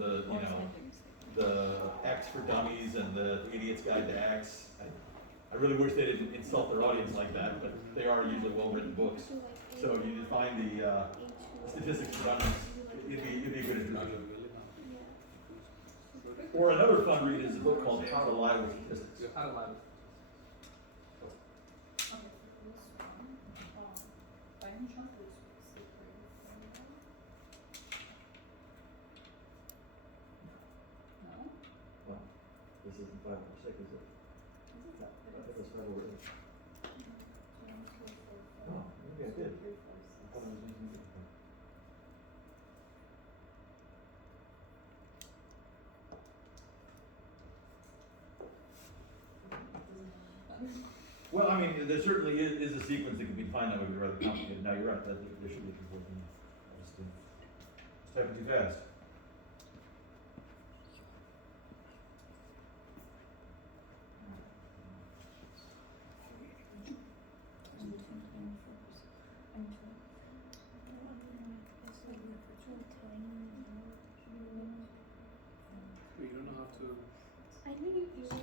the you know, the X for Dummies and the Idiot's Guide to X. I really wish they didn't insult their audience like that, but they are usually well-written books. So if you define the statistics for dummies, it'd be a good introduction. Or another fun read is a book called How to Lie with Statistics. How to lie with Well, this isn't 5 over 6, is it? I think it's 5 over 8. Oh, maybe I did. I thought I was using it. Well, I mean, there certainly is a sequence that can be defined that would be rather complicated. Now, you're right, that there should be a convergence. I just typing too fast. You don't know how to. I think you just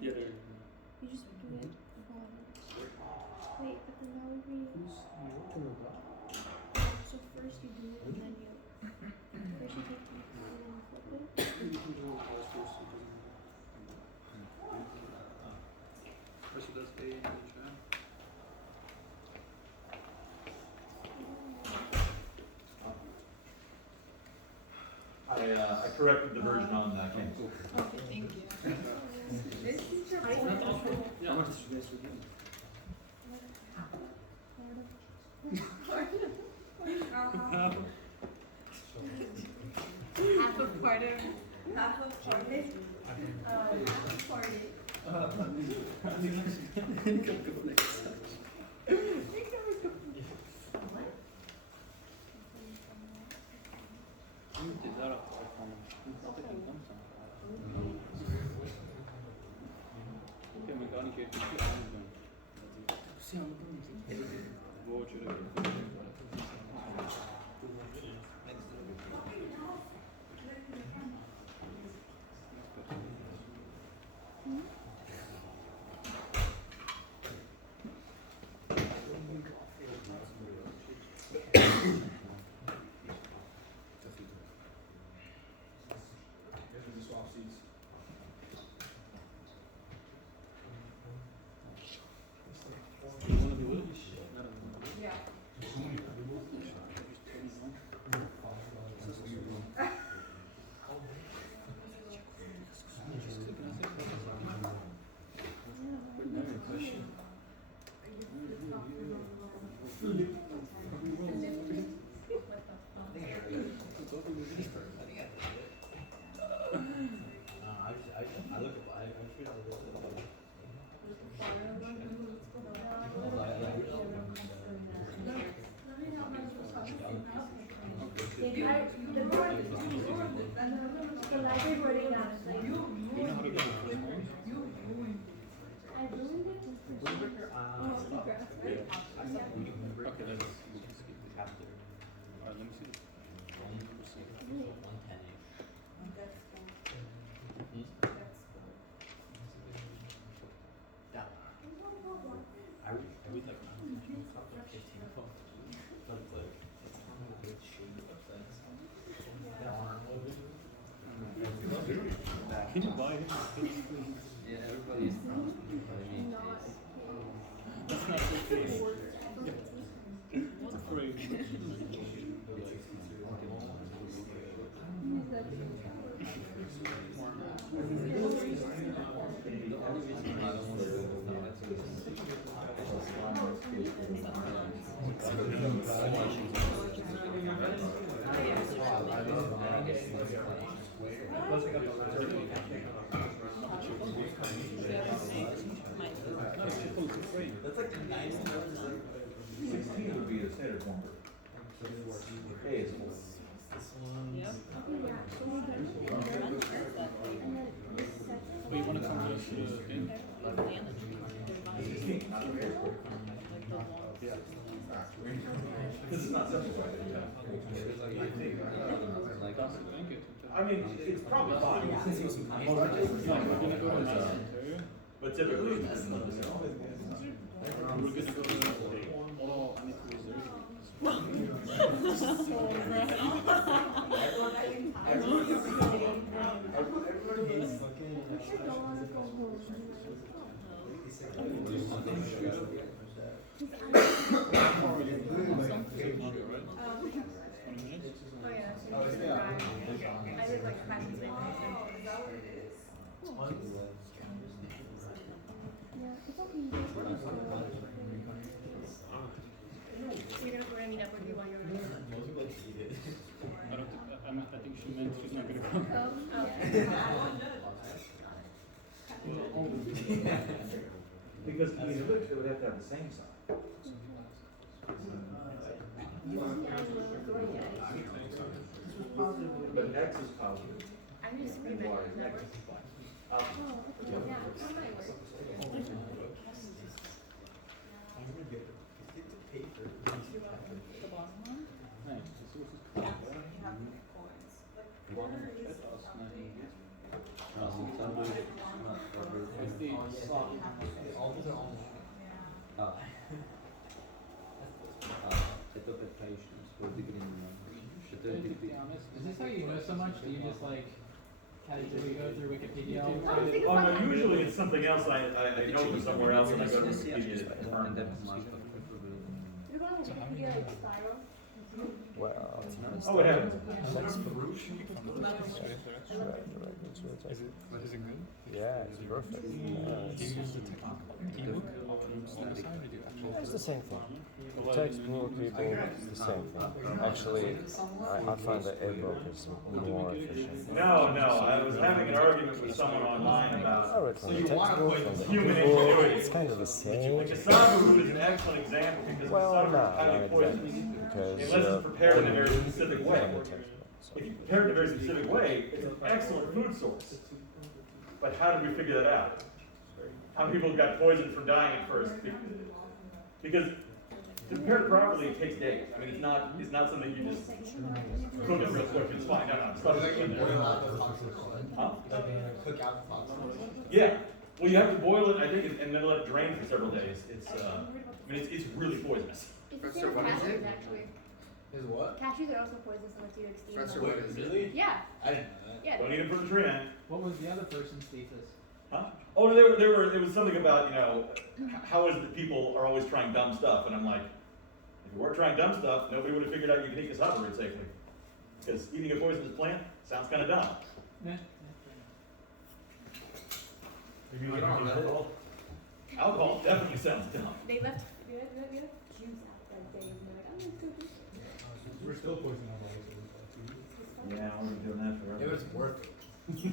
Yeah, there. you just do it. Wait, but then that would be. So first you do it and then you first you take the and then you flip it. You can do it first, so it doesn't matter. First it does A and then try. I corrected the version on that campus. Okay, thank you. Yeah. Half of part of Can you buy him? Yeah, everybody's That's not the case. What's afraid? That's like the 16 would be the standard form. A is 4. But you want to convert to the thing? 16, not the A. Yeah. Because it's not simplified. Thank you. I mean, it's probably fine. No, we're gonna go to center. But typically, it's not the same. We're gonna go to oral aneuploidy. Oh yeah, so you can drive. I did like practice my license. Yeah, it's okay. You guys can just go. We're gonna meet up with you while you're I think she meant she's not gonna come. Because either way, they would have to have the same sign. But X is positive. I'm just And screaming. Y is negative. Oh, okay. Yeah, that might work. Is this how you know so much? Do you just like casually go through Wikipedia all the I was time? thinking Oh, about no, usually it's something else I know from somewhere else and I go to Wikipedia to confirm. You're going to Wikipedia like spiral. Well, Oh, it happens. that's Is it good? yeah, it's perfect. Yeah, Do you use the ebook all the time, or do you actually? it's the same thing. The textbook, people, it's the same thing. Actually, I find that ebook is more efficient. No, I was having an argument with someone online I about read from the textbook, from the Human ebook, ingenuity. it's kind of the same. the cassava root is an excellent example because Well, cassava no, root is highly not poisonous. exactly. Because Unless it's prepared in a very specific way. from the textbook. So. If you prepare it in a very specific way, it's an excellent food source. But how did we figure that out? How many people got poisoned from dying at first? Because to prepare it properly, it takes days. I mean, it's not something you just cook it real quick and it's fine. No, stuff is in there. Huh? Cook out the fox. Yeah. Well, you have to boil it, I think, and then let it drain for several days. It's really poisonous. It's the Professor, same with what is cashews it? actually. Is what? Cashews are also poisonous unless you like steam Professor, them. what is it? Really? Yeah, I didn't know that. yeah. Don't eat it from the tree, man. What was the other person's thesis? Huh? Oh, it was something about, how is it that people are always trying dumb stuff? And I'm like, if you were trying dumb stuff, nobody would have figured out you can eat cassava root safely. Because eating a poisonous plant sounds kind of dumb. Yeah. Alcohol definitely sounds dumb. They left juice out that day and they're like, oh, let's go do it. We're still poisoning our bodies. Yeah, we're doing that It forever. was worth it.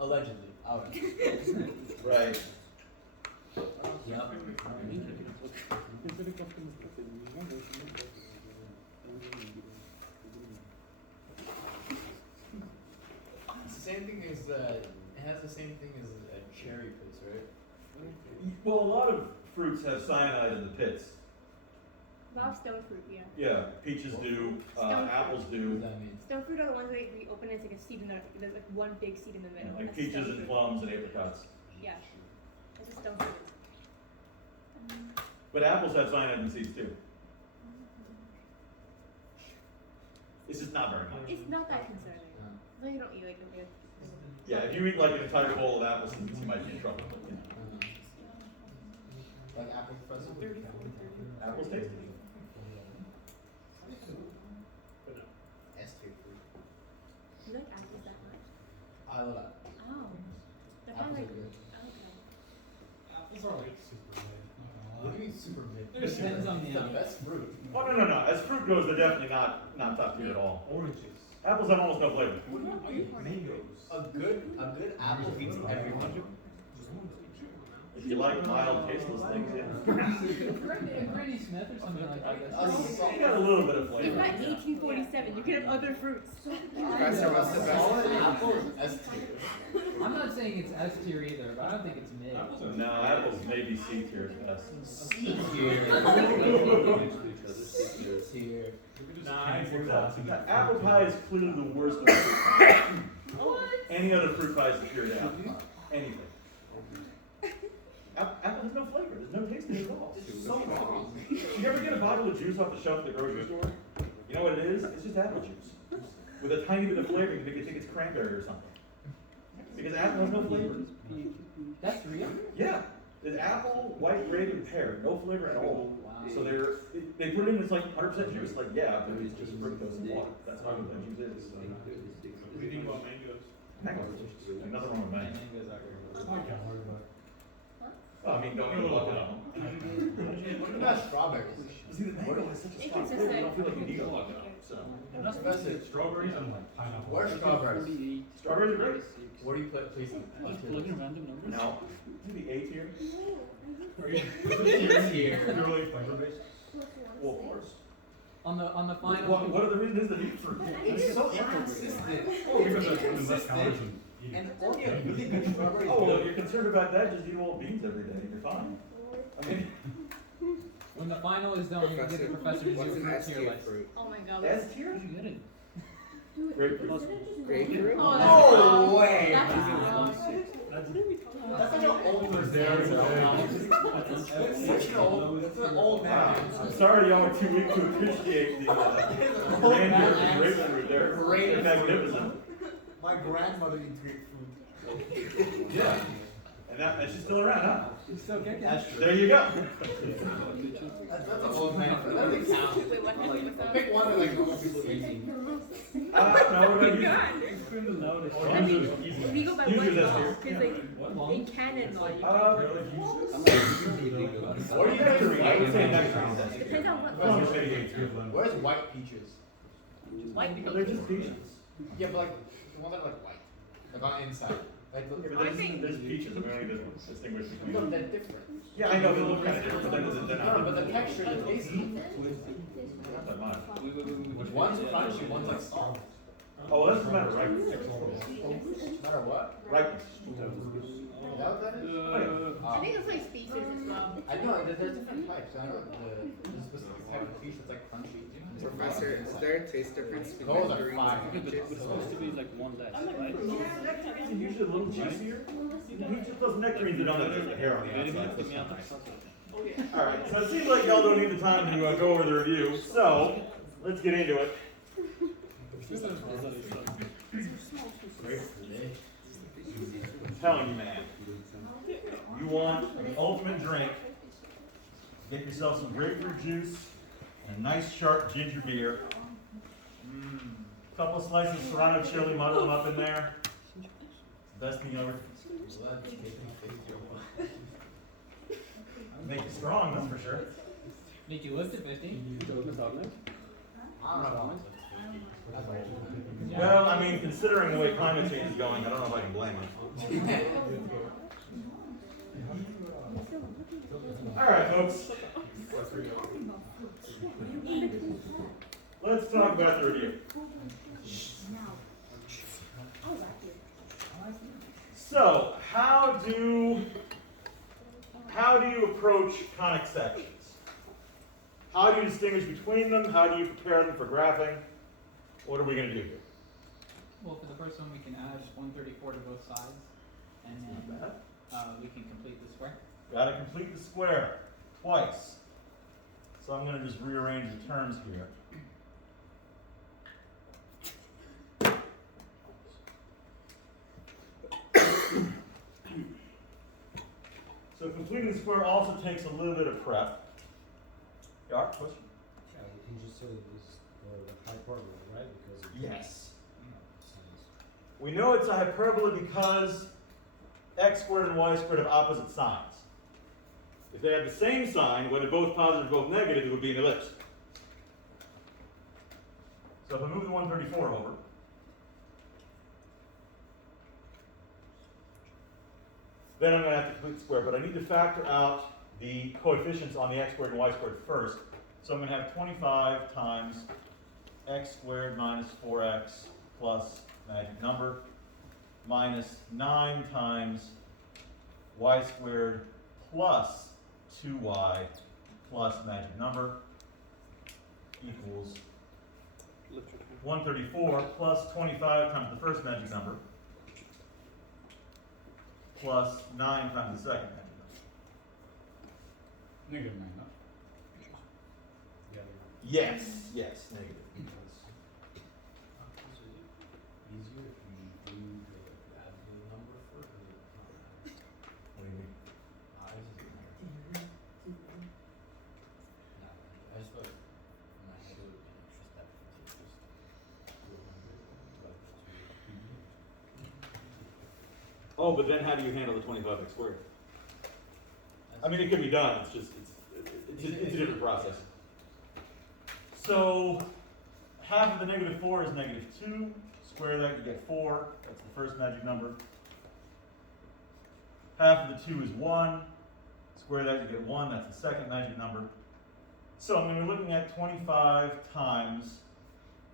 Allegedly. I don't know. Right. Yep. It's the same thing as it has the same thing as a cherry piece, right? Well, a lot of fruits have cyanide in the pits. A lot of stone fruit, yeah. Yeah, peaches do, apples What do, does that mean? Stone fruit are the ones that we open and it's like a seed in the, there's like one big seed in the middle. like That's peaches stone and fruit. plums and apricots. Yeah. It's a stone fruit. But apples have cyanide in the seeds too. It's just not very much. It's not that concerning. No. No, you don't eat like a big. Yeah, if you eat like an entire bowl of apple seeds, you might be in trouble. Like apple professor? Apples taste good. S-tier fruit. You like apples that much? I love apples. Oh. They're kind Apples of like. are good. Okay. Apples are like super good. What do you mean super mid? Depends on the It's the apple. best fruit. Oh, no. As fruit goes, they're definitely not top tier at all. Oranges. Apples have almost no flavor. Mangoes. A good apple beats everyone. If you like mild, tasteless things, yeah. Granny Smith or something like that. You got a little bit of You've flavor. got 1847. You can have other fruits. Professor, what's the best apple? S tier. I'm not saying it's S tier either, but I don't think it's mid. No, apples maybe C tier at best. C tier. C tier. Apple pie is clearly the worst of fruit. Any other fruit pie is superior to apple pie. Anything. Apple has no flavor. There's no taste in it at all. It's so wrong. You ever get a bottle of juice off the shelf at the grocery store? You know what it is? It's just apple juice. With a tiny bit of flavor, you make it think it's cranberry or something. Because apple has no flavor. That's real? Yeah. There's apple, white grape, and pear. No flavor at all. Wow. So they put it in, it's like 100% juice. Like, yeah, but it's just fructose and water. That's how good that juice is. What do you think about mangoes? Mangoes are delicious. Like, nothing wrong with mango. Mangoes are good. Well, I mean, don't even look at them. What about strawberries? See, the mango has such a strong flavor, you don't feel like you need to look at them. So, Professor, Strawberries and like pineapple. what are strawberries? strawberries are great. What do you put place them? random numbers? No, maybe A tier. C tier. Purely flavor based. Well, of course. On the final. What other reason is the need for? It's so inconsistent. Oh, because there's less calories in eating. And only a really good strawberry. Oh, well, if you're concerned about that, just eat whole beans every day, you're fine. I mean, When the final is done, we can get the professor to do a tier list. Oh my god. S tier? Grapefruit. Grapefruit? Oh, No way. That's wrong. That's such an old There you go. That's an old man. I'm sorry y'all were too weak to appreciate the grandeur of the grapefruit there. Great. They're magnificent. My grandmother eats grapefruit. Yeah. And she's still around, huh? She's still kicking. There you go. That's an old man. That doesn't count. Wait, what happened with that? Pick one that like normal people eat. No, what about you? God. I mean, we go by Use one your law, list because like, in canon law, you What do you think? I would say nectarines. depends on what Oh, law. maybe A tier. Where's white peaches? White They're just peaches. Yeah, but like the one that are like white, like on the inside. Like look, Yeah, but there's peaches, and we don't need to distinguish no, between them. they're different. Yeah, I know, they look kind of different, but they're No, not. but the texture, the taste. Not that much. One's crunchy, one's like soft. Oh, that's a matter of ripeness. No matter what. Ripeness. Is that what that is? I think it's like species as well. I know there's different types. I know the specific type of fish that's like crunchy. Professor, is there a taste difference Those between are greens fine. and peaches? like one less, right? Yeah, nectarines are usually a little juicier. Peaches, those nectarines that don't have the hair on the outside. Alright, so it seems like y'all don't need the time to go over the review, so let's get into it. I'm telling you, man. You want the ultimate drink. Get yourself some grapefruit juice and a nice sharp ginger beer. Couple of slices of serrano chili, muddle them up in there. Best thing ever. Make you strong, that's for sure. Make you live to 50. I don't know. Well, I mean, considering the way climate change is going, I don't know if I can blame him. Alright, folks. Let's talk about the review. So, how do you approach conic sections? How do you distinguish between them? How do you prepare them for graphing? What are we going to do here? Well, for the first one, we can add 134 to both sides, and then we can complete the square. Got to complete the square twice. So I'm going to just rearrange the terms here. So completing the square also takes a little bit of prep. Yeah, question? Yeah, you can just say this the hyperbola, right? Because it Yes. sounds- We know it's a hyperbola because x squared and y squared have opposite signs. If they had the same sign, whether both positive or both negative, it would be an ellipse. So if I move the 134 over, then I'm going to have to complete the square, but I need to factor out the coefficients on the x squared and y squared first. So I'm going to have 25 times x squared minus 4x plus magic number minus 9 times y squared plus 2y plus magic number equals 134 plus 25 times the first magic number plus 9 times the second magic number. Negative 9, huh? Yes, yes, negative. Easier if you do the absolute number first. What do you mean? Ours is negative. No, I just thought in my head it would be an extra step to take just 200 divided by 2. Oh, but then how do you handle the 25x squared? I mean, it can be done, it's just, it's a different process. So, half of the negative 4 is negative 2. Square that, you get 4. That's the first magic number. Half of the 2 is 1. Square that, you get 1. That's the second magic number. So I'm going to be looking at 25 times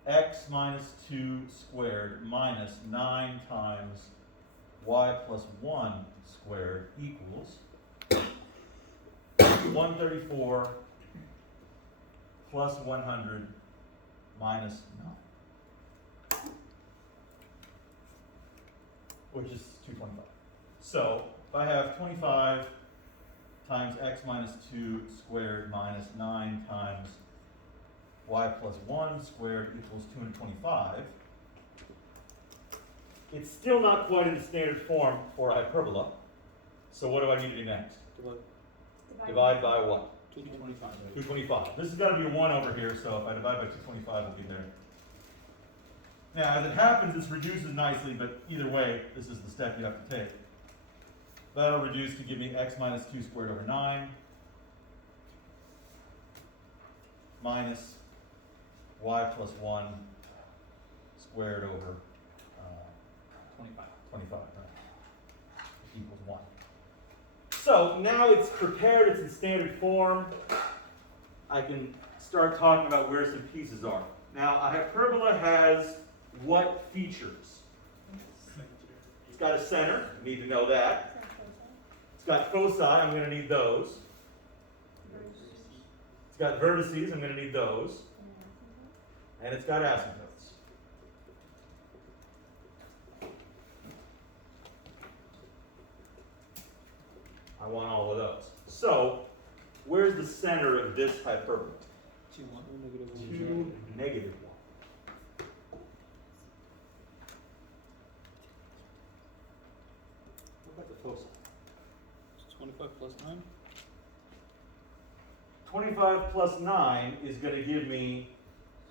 x minus 2 squared minus 9 times y plus 1 squared equals 134 plus 100 minus 9, which is 225. So if I have 25 times x minus 2 squared minus 9 times y plus 1 squared equals 225, it's still not quite in the standard form for a hyperbola. So what do I need to do next? Divide by what? 225. 225. This has got to be a 1 over here, so if I divide by 225, it'll be there. Now, as it happens, this reduces nicely, but either way, this is the step you have to take. That'll reduce to give me x minus 2 squared over 9 minus y plus 1 squared over 25, right? Equals 1. So now it's prepared, it's in standard form. I can start talking about where some pieces are. Now, a hyperbola has what features? It's got a center, I need to know that. It's got foci, I'm going to need those. It's got vertices, I'm going to need those. And it's got asymptotes. I want all of those. So, where's the center of this hyperbola? 2, 1. 2, negative 1. What about the foci? 25 plus 9? 25 plus 9 is going to give me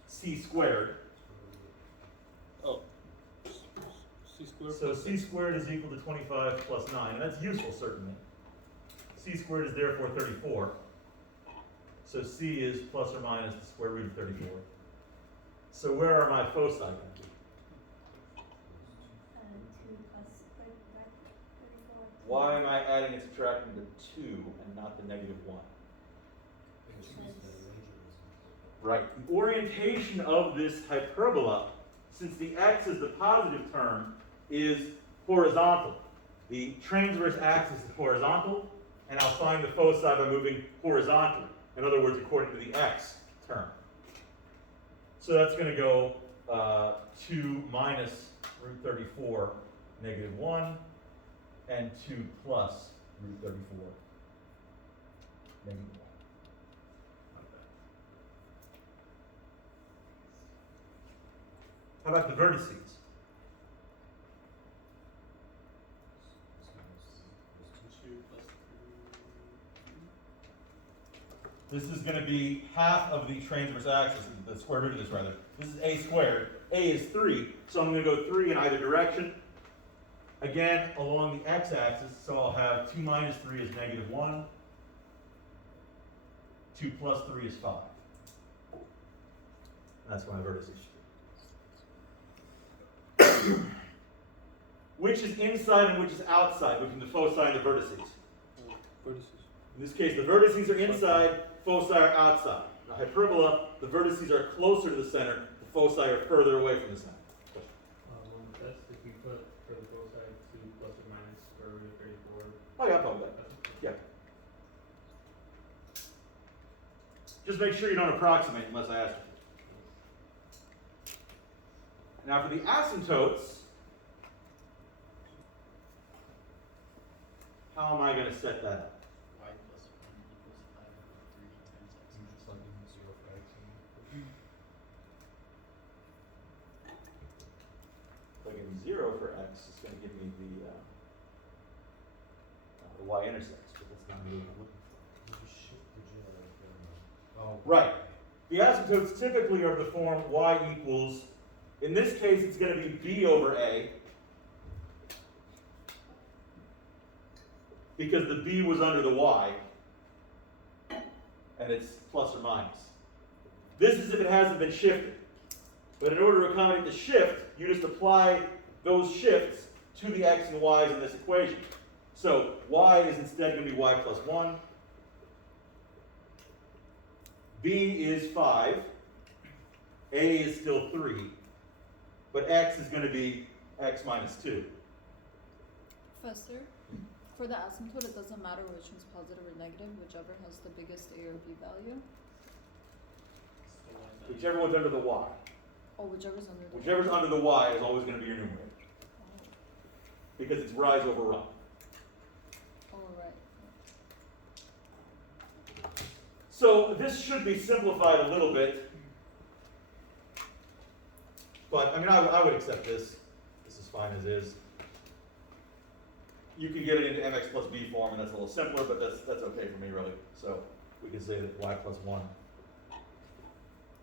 c squared. Oh. C squared. So c squared is equal to 25 plus 9, and that's useful certainly. C squared is therefore 34. So c is plus or minus the square root of 34. So where are my foci going to be? 2 plus 34. Why am I adding and subtracting the 2 and not the negative 1? Right. The orientation of this hyperbola, since the x is the positive term, is horizontal. The transverse axis is horizontal, and I'll find the foci by moving horizontally. In other words, according to the x term. So that's going to go 2 minus root 34, negative 1, and 2 plus root 34, negative 1. How about the vertices? This is going to be half of the transverse axis, the square root of this rather. This is a squared. A is 3, so I'm going to go 3 in either direction. Again, along the x-axis, so I'll have 2 minus 3 is negative 1. 2 plus 3 is 5. That's my vertices. Which which is inside and which is outside between the foci and the vertices. Vertices. In this case, the vertices are inside, foci are outside. In a hyperbola, the vertices are closer to the center, the foci are further away from the center. That's if we put for the foci to plus or minus square root of 34. Oh yeah, probably. Yeah. Just make sure you don't approximate unless I ask you. Now for the asymptotes, how am I going to set that up? Y plus 1 equals 5 over 3 times x. You just plug in 0 for x and If I give me 0 for x, it's going to give me the y-intercepts, but that's not really what I'm looking for. you just shift the generator. Oh. Right. The asymptotes typically are of the form y equals, in this case it's going to be b over a, because the b was under the y, and it's plus or minus. This is if it hasn't been shifted. But in order to accommodate the shift, you just apply those shifts to the x and y's in this equation. So y is instead going to be y plus 1. B is 5. A is still 3. But x is going to be x minus 2. Professor, for the asymptote, it doesn't matter which one's positive or negative, whichever has the biggest A or B value. Whichever one's under the y. Oh, whichever's under the Whichever's under the y is always going to be your numerator. Because it's rise over run. Oh, right. So this should be simplified a little bit. But, I mean, I would accept this. This is fine as is. You can get it into mx plus b form, and that's a little simpler, but that's okay for me, really. So we can say that y plus 1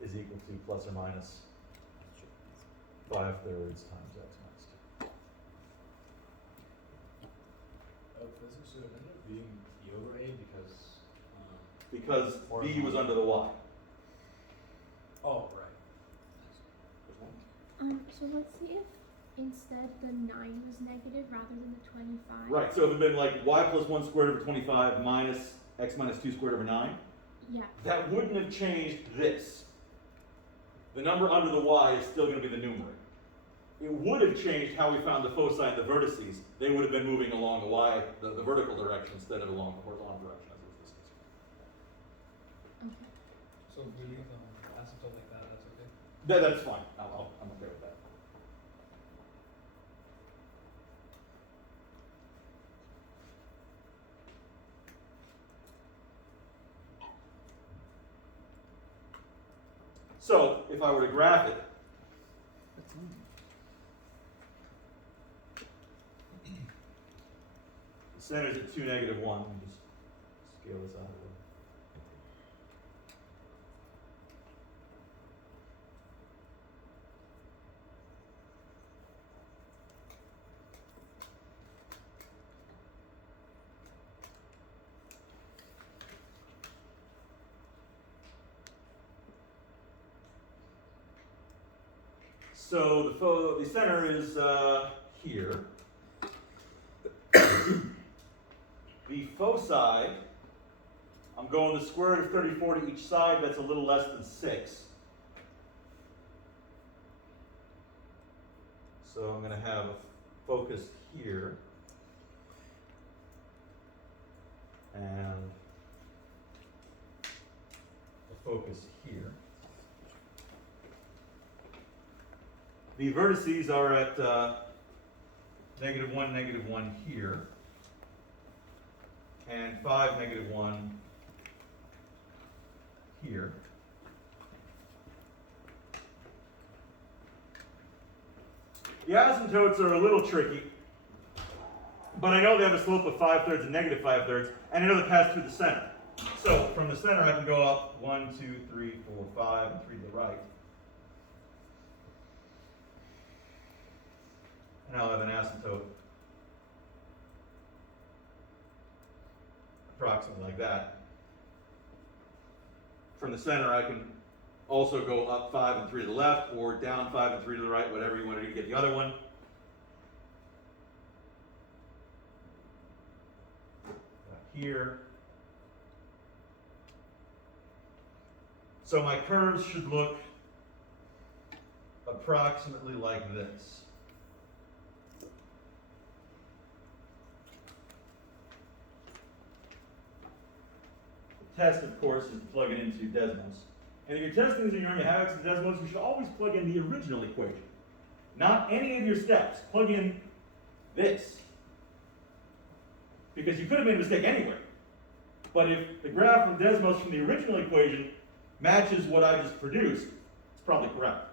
is equal to plus or minus 5/3 times x minus 2. So it ended up being b over a Because because. b was under the y. Oh, right. So let's see if instead the 9 was negative rather than the 25. Right, so if it had been like y plus 1 squared over 25 minus x minus 2 squared over 9, Yeah. that wouldn't have changed this. The number under the y is still going to be the numerator. It would have changed how we found the foci and the vertices. They would have been moving along the y, the vertical direction instead of along the horizontal direction, as was this case. Okay. So we leave asymptote like that, that's okay? That's fine. I'm okay with that. So, if I were to graph it, the center's at 2, -1. Let me just scale this out a little. So the center is here. The foci, I'm going the square root of 34 to each side. That's a little less than 6. So I'm going to have a focus here. And a focus here. The vertices are at -1, -1 here, and 5, -1 here. The asymptotes are a little tricky, but I know they have a slope of 5/3 and -5/3, and I know they pass through the center. So from the center I can go up 1, 2, 3, 4, 5, and 3 to the right. And I'll have an asymptote approximately like that. From the center, I can also go up 5 and 3 to the left, or down 5 and 3 to the right, whatever you want to do to get the other one. here. So my curves should look approximately like this. The test, of course, is to plug it into Desmos. And if you're testing this and you remember how x is Desmos, you should always plug in the original equation. Not any of your steps. Plug in this. Because you could have made a mistake anywhere. But if the graph from Desmos from the original equation matches what I just produced, it's probably correct.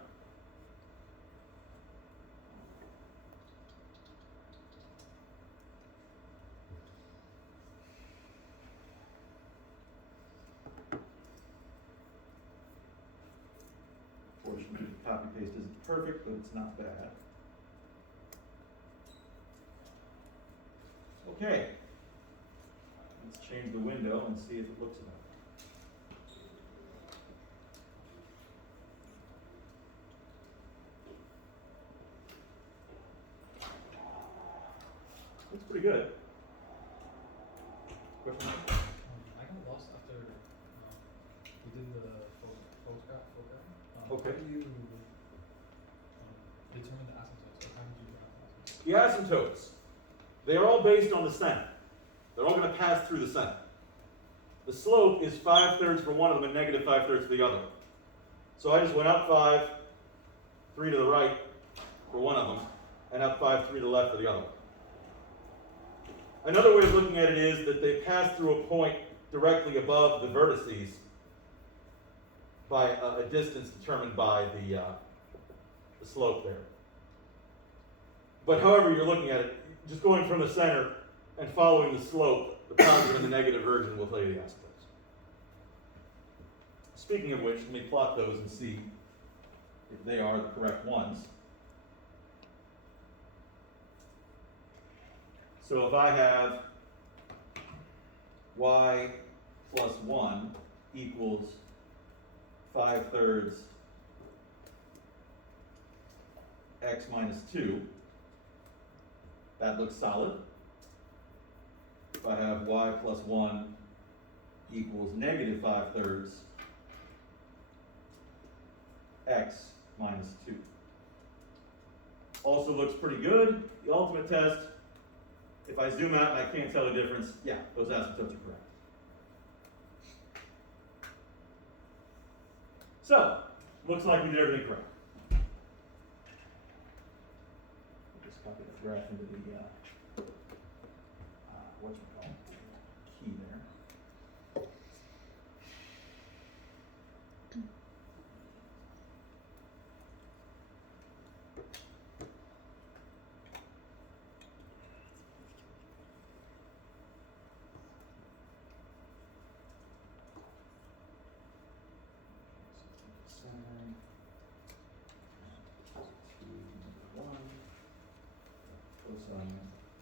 Unfortunately, copy paste isn't perfect, but it's not bad. Okay. Let's change the window and see if it looks about. Looks pretty good. Question mark? I got lost after we did the photograph program. Okay. How do you determine the asymptotes? Or how did you do asymptotes? The asymptotes, they are all based on the center. They're all going to pass through the center. The slope is 5/3 for one of them and negative 5/3 for the other. So I just went up 5, 3 to the right for one of them, and up 5, 3 to the left for the other. Another way of looking at it is that they pass through a point directly above the vertices by a distance determined by the slope there. But however you're looking at it, just going from the center and following the slope, the positive and the negative version will tell you the asymptotes. Speaking of which, let me plot those and see if they are the correct ones. So if I have y plus 1 equals 5/3 x minus 2, that looks solid. If I have y plus 1 equals negative 5/3 x minus 2. Also looks pretty good. The ultimate test, if I zoom out and I can't tell the difference, yeah, those asymptotes are correct. So, looks like we did everything correct. Just copy that graph into the whatchamacallit, key there. Cosine 2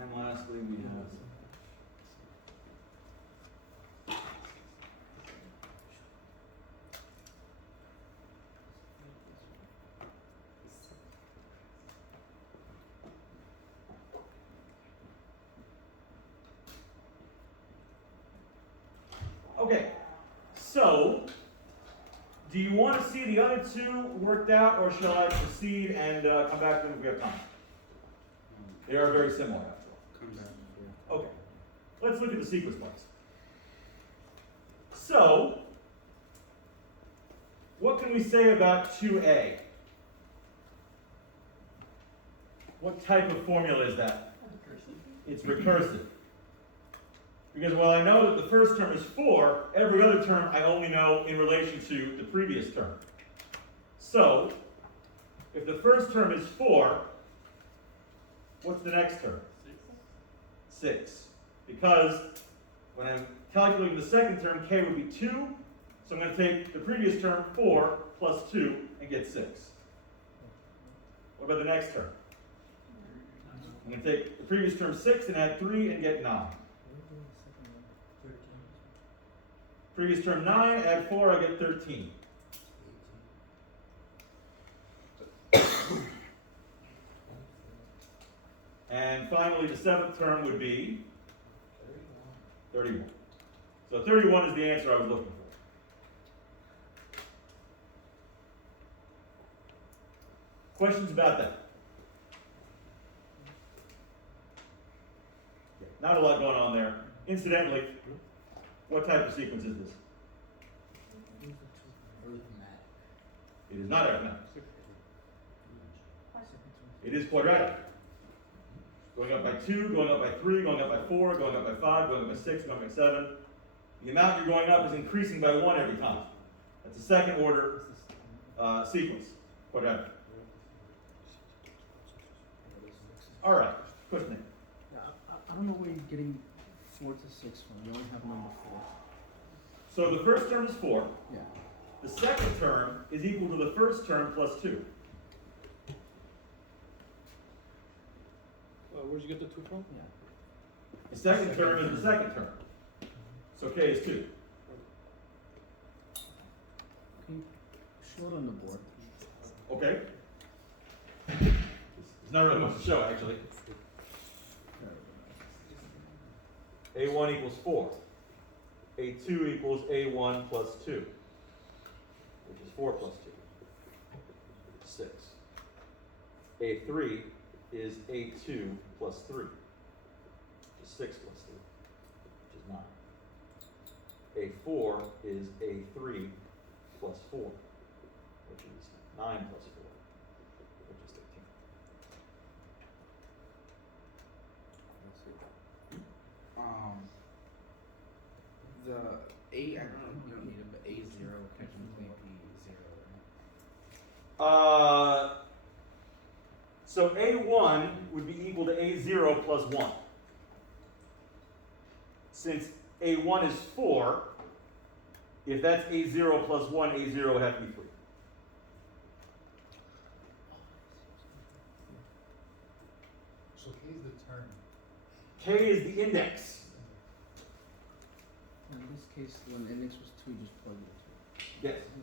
And lastly, we have okay, so do you want to see the other two worked out, or shall I proceed and come back to them if we have time? They are very similar after Come back. all. Okay, let's look at the sequence points. So, what can we say about 2a? What type of formula is that? It's recursive. Because while I know that the first term is 4, every other term I only know in relation to the previous term. So, if the first term is 4, what's the next term? 6. Because when I'm calculating the second term, k would be 2, so I'm going to take the previous term, 4, plus 2, and get 6. What about the next term? I'm going to take the previous term 6 and add 3 and get 9. Previous term 9, add 4, I get 13. And finally, the seventh term would be 31. So 31 is the answer I was looking for. Questions about that? Not a lot going on there. Incidentally, what type of sequence is this? Arithmetic. It is not arithmetic. It is quadratic. Going up by 2, going up by 3, going up by 4, going up by 5, going up by 6, going up by 7. The amount you're going up is increasing by 1 every time. That's a second order sequence, quadratic. All right, question. Yeah, I don't know where you're getting 4 to 6 from. You only have number 4. So the first term is 4. Yeah. The second term is equal to the first term plus 2. Where'd you get the 2 from? Yeah. The second term is the second term. So k is 2. Can you show it on the board? Okay? There's not really much to show, actually. A1 equals 4. A2 equals A1 plus 2, which is 4 plus 2, 6. A3 is A2 plus 3, which is 6 plus 3, which is 9. A4 is A3 plus 4, which is 9 plus 4, which is 13. The A, I don't know, you don't need it, but A0 can technically be 0, right? So A1 would be equal to A0 plus 1. Since A1 is 4, if that's A0 plus 1, A0 would have to be 3. So K is the term. K is the index. In this case, when the index was 2, you just plug it Yes. in.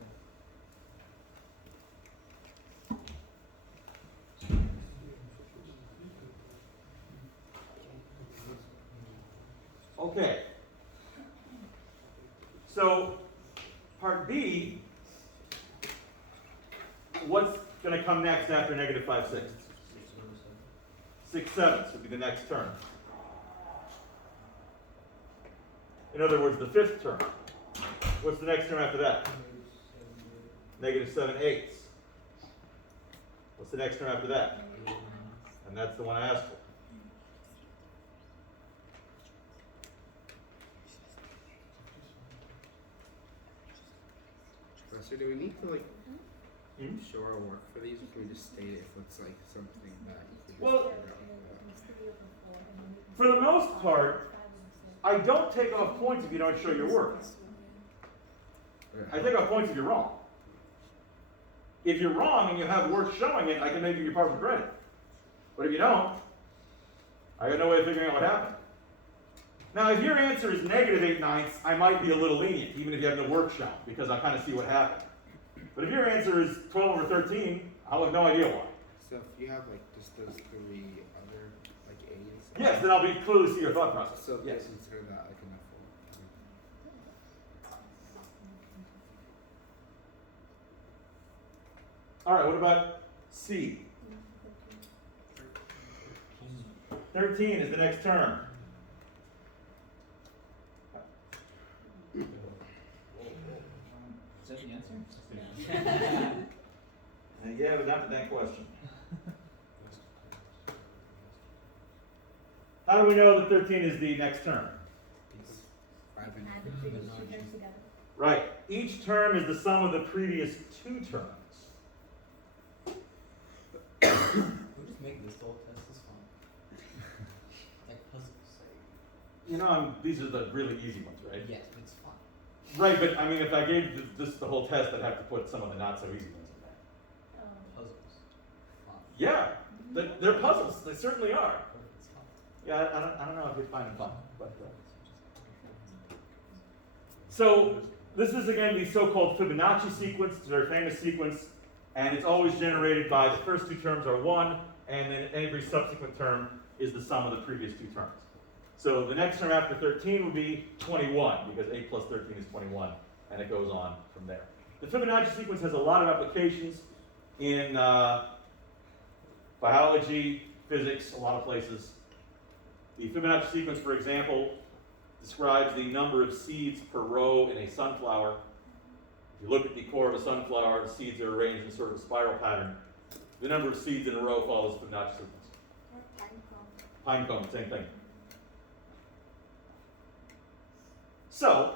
Okay. So, part B, what's going to come next after negative 5/6? 6/7 would be the next term. In other words, the fifth term. What's the next term after that? Negative 7/8. What's the next term after that? And that's the one I asked for. So do we need to like Hmm? show our work for these, or can we just state it if it's like something that you can just Well, figure out? For the most part, I don't take off points if you don't show your work. I take off points if you're wrong. If you're wrong and you have work showing it, I can maybe give you partial credit. But if you don't, I got no way of figuring out what happened. Now, if your answer is negative 8/9, I might be a little lenient, even if you have no work shown, because I kind of see what happened. But if your answer is 12 over 13, I'll have no idea why. So if you have like just those 3 other like A's. Yes, then I'll be clearly see your thought process. So Yes. they consider that like enough All right, what about C? 13 is the next term. Is that the answer? Yeah, but not to that question. How do we know that 13 is the next term? Add the previous two terms together. Right. Each term is the sum of the previous two terms. We'll just make this whole test as fun. Like puzzles. You know, these are the really easy ones, right? Yes, but it's fun. Right, but I mean, if I gave this the whole test, I'd have to put some of the not so easy ones in there. Puzzles. Fun. Yeah, they're puzzles. They certainly are. It's fun. Yeah, I don't know if you'd find them fun, but. So this is again the so-called Fibonacci sequence. It's a very famous sequence, and it's always generated by the first two terms are 1, and then every subsequent term is the sum of the previous two terms. So the next term after 13 would be 21, because 8 plus 13 is 21, and it goes on from there. The Fibonacci sequence has a lot of applications in biology, physics, a lot of places. The Fibonacci sequence, for example, describes the number of seeds per row in a sunflower. If you look at the core of a sunflower, the seeds are arranged in sort of a spiral pattern. The number of seeds in a row follows the Fibonacci sequence. Pine cone, same thing. So,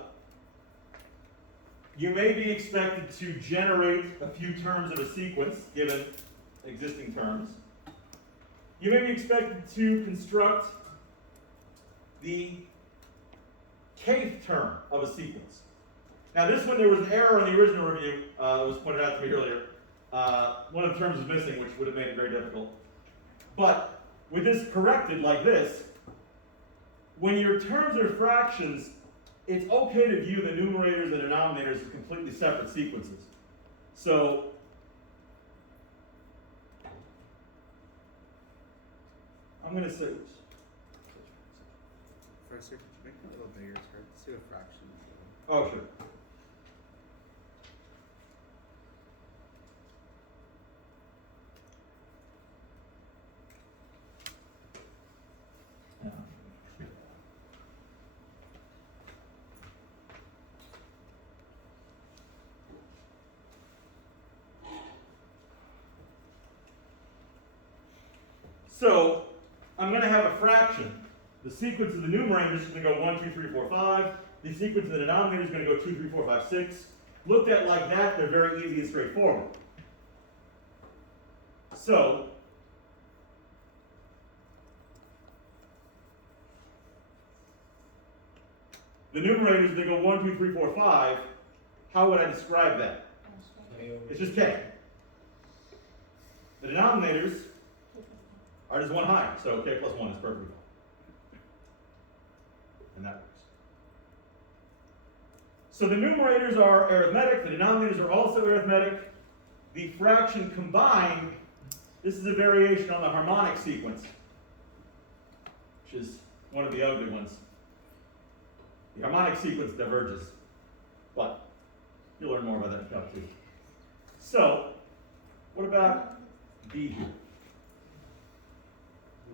you may be expected to generate a few terms of a sequence, given existing terms. You may be expected to construct the kth term of a sequence. Now this one, there was an error in the original review that was pointed out to me earlier. One of the terms was missing, which would have made it very difficult. But with this corrected like this, when your terms are fractions, it's okay to view the numerators and denominators as completely separate sequences. So, I'm going to say, Professor, could you make it a little bigger? Start to see what fractions. oh sure. So, I'm going to have a fraction. The sequence of the numerator is going to go 1, 2, 3, 4, 5. The sequence of the denominator is going to go 2, 3, 4, 5, 6. Looked at like that, they're very easy and straightforward. So, the numerator is going to go 1, 2, 3, 4, 5. How would I describe that? It's just k. The denominators are just one higher, so k plus 1 is perfectly fine. And that works. So the numerators are arithmetic, the denominators are also arithmetic. The fraction combined, this is a variation on the harmonic sequence, which is one of the ugly ones. The harmonic sequence diverges, but you'll learn more about that in chapter 2. So, what about B here?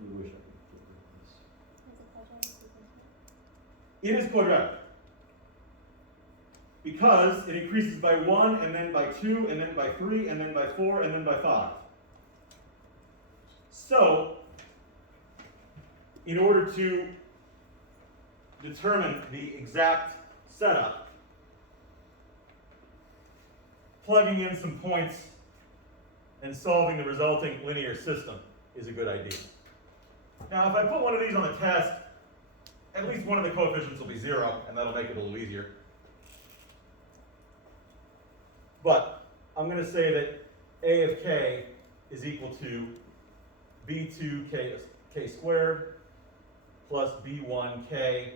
I really wish I could get rid of this. It is quadratic. Because it increases by 1, and then by 2, and then by 3, and then by 4, and then by 5. So, in order to determine the exact setup, plugging in some points and solving the resulting linear system is a good idea. Now, if I put one of these on the test, at least one of the coefficients will be 0, and that'll make it a little easier. But I'm going to say that A of k is equal to b2 k squared plus b1k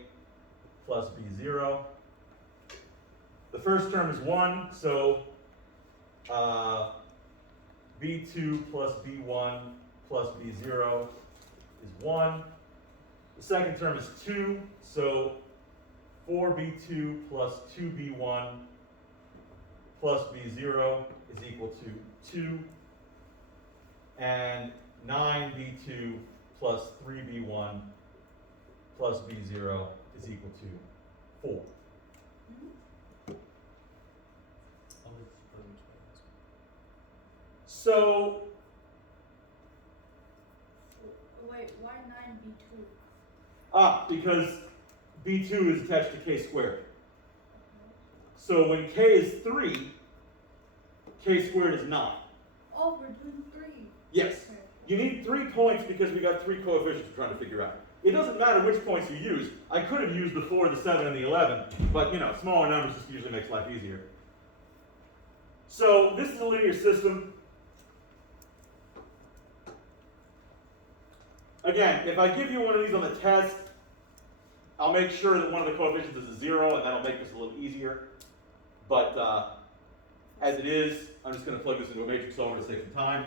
plus b0. The first term is 1, so b2 plus b1 plus b0 is 1. The second term is 2, so 4b2 plus 2b1 plus b0 is equal to 2. And 9b2 plus 3b1 plus b0 is equal to 4. So, Wait, why 9b2? because b2 is attached to k squared. So when k is 3, k squared is 9. Oh, we're doing 3. Yes. Okay. You need 3 points because we got 3 coefficients we're trying to figure out. It doesn't matter which points you use. I could have used the 4, the 7, and the 11, but you know, smaller numbers just usually makes life easier. So this is a linear system. Again, if I give you one of these on the test, I'll make sure that one of the coefficients is a 0, and that'll make this a little easier. But as it is, I'm just going to plug this into a matrix solver to save some time.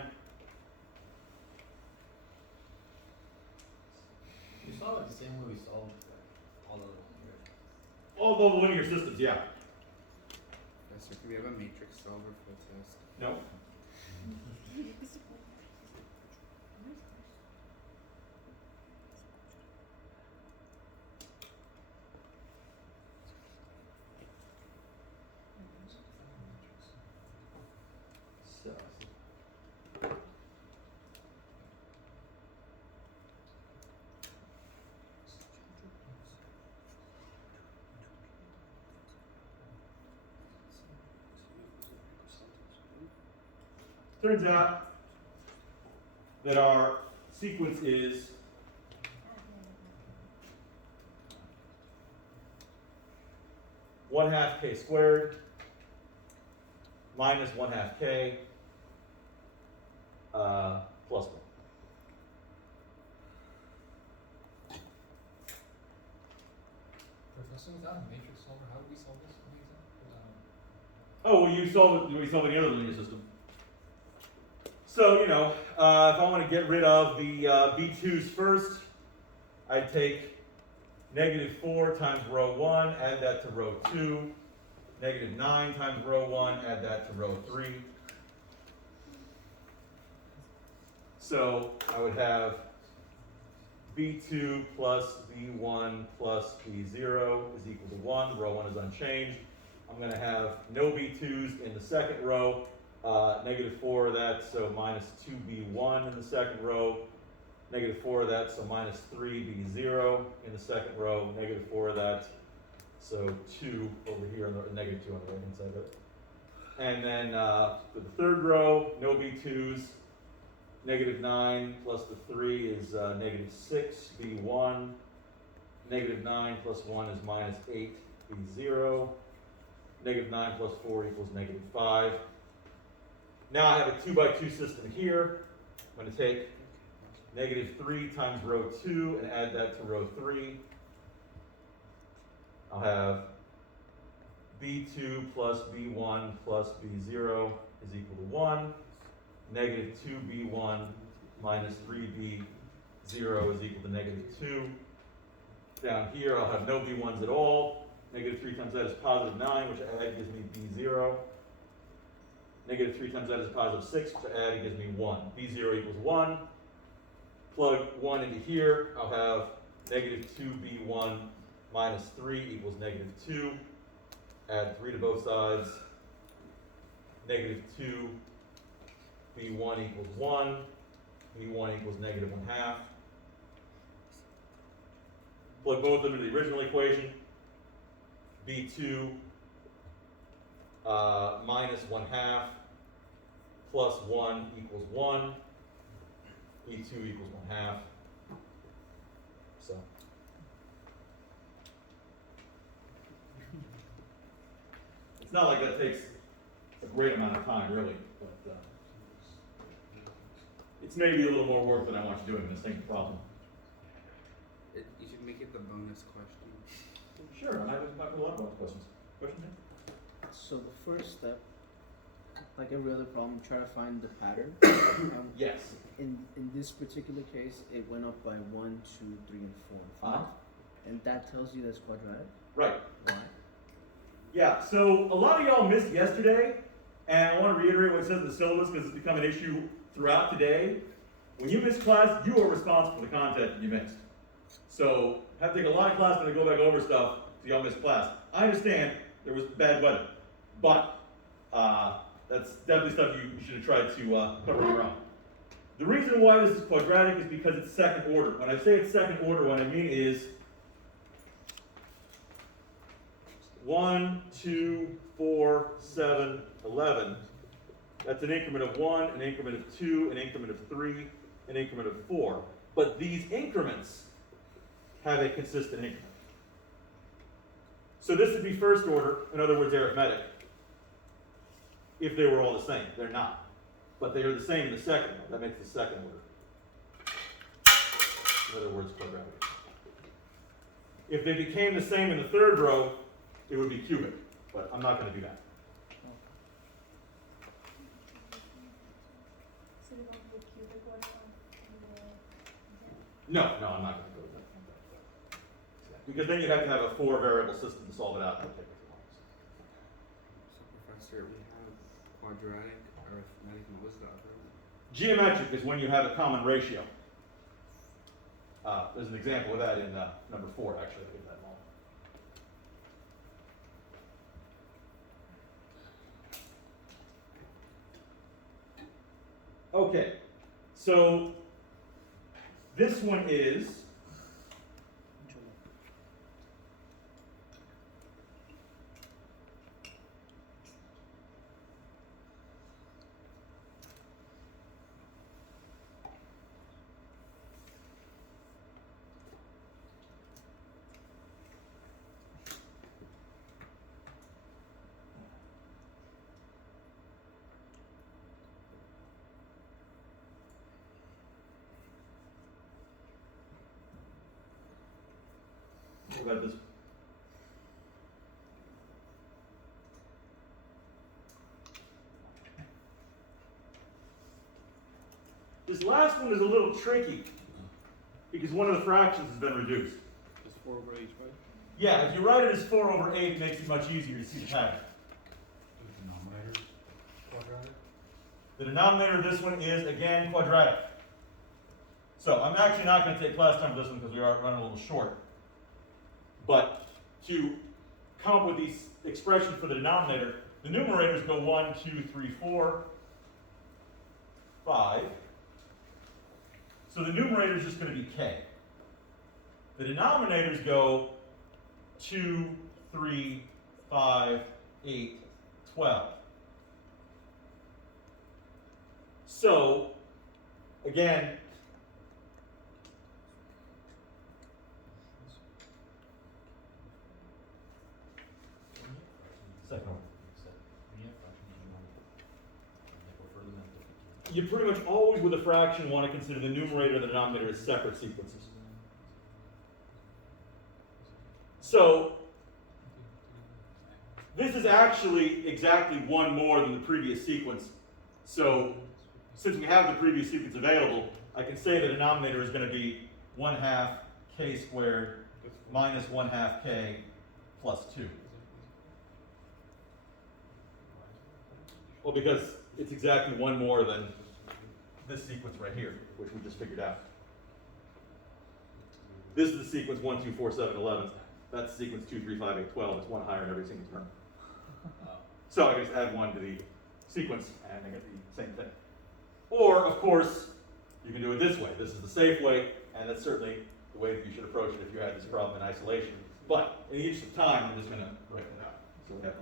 You solve it the same way we solved all of All the linear systems, yeah. Professor, can we have a matrix solver for the test? No. So. Turns out that our sequence is one half k squared minus 1/2 k plus 1. Professor, without a matrix solver, how do we solve this? Oh, well, you solve any other linear system. So, you know, if I want to get rid of the B2s first, I'd take -4 times row 1, add that to row 2, -9 times row 1, add that to row 3. So I would have B2 plus B1 plus B0 is equal to 1. Row 1 is unchanged. I'm going to have no B2s in the second row. -4 of that, so minus 2b1 in the second row. -4 of that, so minus 3b0 in the second row. -4 of that, so 2 over here, on the -2 on the right hand side of it. And then for the third row, no b2s. -9 plus the 3 is -6b1. -9 plus 1 is minus 8b0. -9 plus 4 equals -5. Now I have a 2 by 2 system here. I'm going to take -3 times row 2 and add that to row 3. I'll have B2 plus B1 plus B0 is equal to 1. -2B1 minus 3B0 is equal to -2. Down here I'll have no B1s at all. -3 times that is +9, which I add gives me B0. -3 times that is +6, which I add gives me 1. B0 equals 1. Plug 1 into here. I'll have -2b1 minus 3 equals -2. Add 3 to both sides. -2b1 equals 1. b1 equals -1/2. Plug both of them into the original equation. b2 minus 1/2 plus 1 equals 1. b2 equals 1/2. So. It's not like that takes a great amount of time, really, but it's maybe a little more work than I want you doing this same problem. You should make it the bonus question. Sure, I have a lot of questions. Questions? So the first step, like every other problem, try to find the pattern. Yes. In this particular case, it went up by 1, 2, 3, and 4, and 5, and that tells you that's quadratic. Right. Why? Yeah. So a lot of y'all missed yesterday, and I want to reiterate what it says in the syllabus because it's become an issue throughout today. When you miss class, you are responsible for the content that you missed. So, have to take a lot of class to go back over stuff so y'all miss class. I understand there was bad weather, but that's definitely stuff you should have tried to cover on your own. The reason why this is quadratic is because it's second order. When I say it's second order, what I mean is 1, 2, 4, 7, 11. That's an increment of 1, an increment of 2, an increment of 3, an increment of 4. But these increments have a consistent increment. So this would be first order, in other words, arithmetic, if they were all the same. They're not. But they are the same in the second one. That makes the second order. In other words, quadratic. If they became the same in the third row, it would be cubic. But I'm not going to do that. So you don't put cubic one on No, I'm not going to go with that. Because then you'd have to have a 4-variable system to solve it out. That would take too long. So, Professor, we have quadratic, arithmetic, and what was the other one? Geometric is when you have a common ratio. There's an example of that in number 4, actually. I'll give that moment. Okay, so this one is what about this? This last one is a little tricky because one of the fractions has been reduced. It's 4 over h, right? Yeah, if you write it as 4 over 8, it makes it much easier to see the pattern. The denominator quadratic. The denominator of this one is, again, quadratic. So I'm actually not going to take class time for this one because we are running a little short. But to come up with these expressions for the denominator, the numerators go 1, 2, 3, 4, 5. So the numerator is just going to be k. The denominators go 2, 3, 5, 8, 12. So, again, second one. You pretty much always, with a fraction, want to consider the numerator and the denominator as separate sequences. So, this is actually exactly one more than the previous sequence. So, since we have the previous sequence available, I can say the denominator is going to be 1/2 k squared minus 1/2 k plus 2. Well, because it's exactly one more than this sequence right here, which we just figured out. This is the sequence 1, 2, 4, 7, 11. That's sequence 2, 3, 5, 8, 12. It's one higher in every single term. So I just add 1 to the sequence and I get the same thing. Or, of course, you can do it this way. This is the safe way, and that's certainly the way that you should approach it if you had this problem in isolation. But in the interest of time, I'm just going to write it out. So we have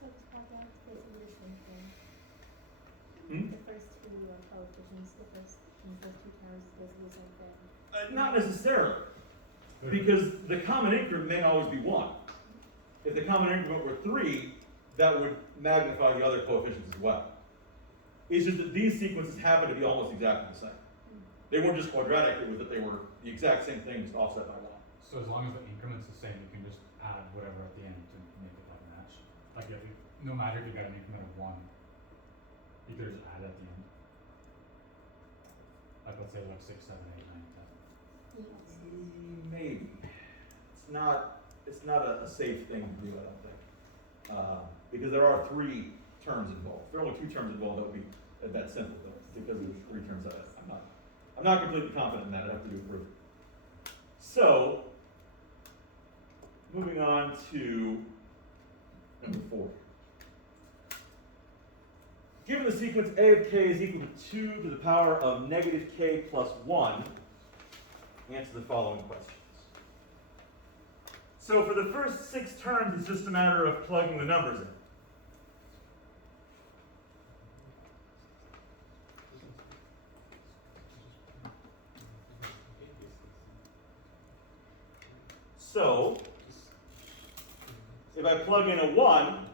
So it's quadratic is basically the same thing. Hmm? The first two coefficients, the first two terms is basically the same thing. Not necessarily, because the common increment may always be 1. if the common increment were 3, that would magnify the other coefficients as well. It's just that these sequences happen to be almost exactly the same. They weren't just quadratic, it was that they were the exact same thing, just offset by 1. So as long as the increment's the same, you can just add whatever at the end to make it like match. Like no matter if you got an increment of 1, you could just add it at the end. Like let's say like 6, 7, 8, 9, 10. Maybe. It's not a safe thing to do, I don't think. Because there are 3 terms involved. If there are only 2 terms involved, that would be that simple, though. Because there's 3 terms, I'm not completely confident in that. I have to do a proof. So, moving on to number 4. Given the sequence a of k is equal to 2 to the power of negative k plus 1, answer the following questions. So for the first 6 terms, it's just a matter of plugging the numbers in. So, if I plug in a 1,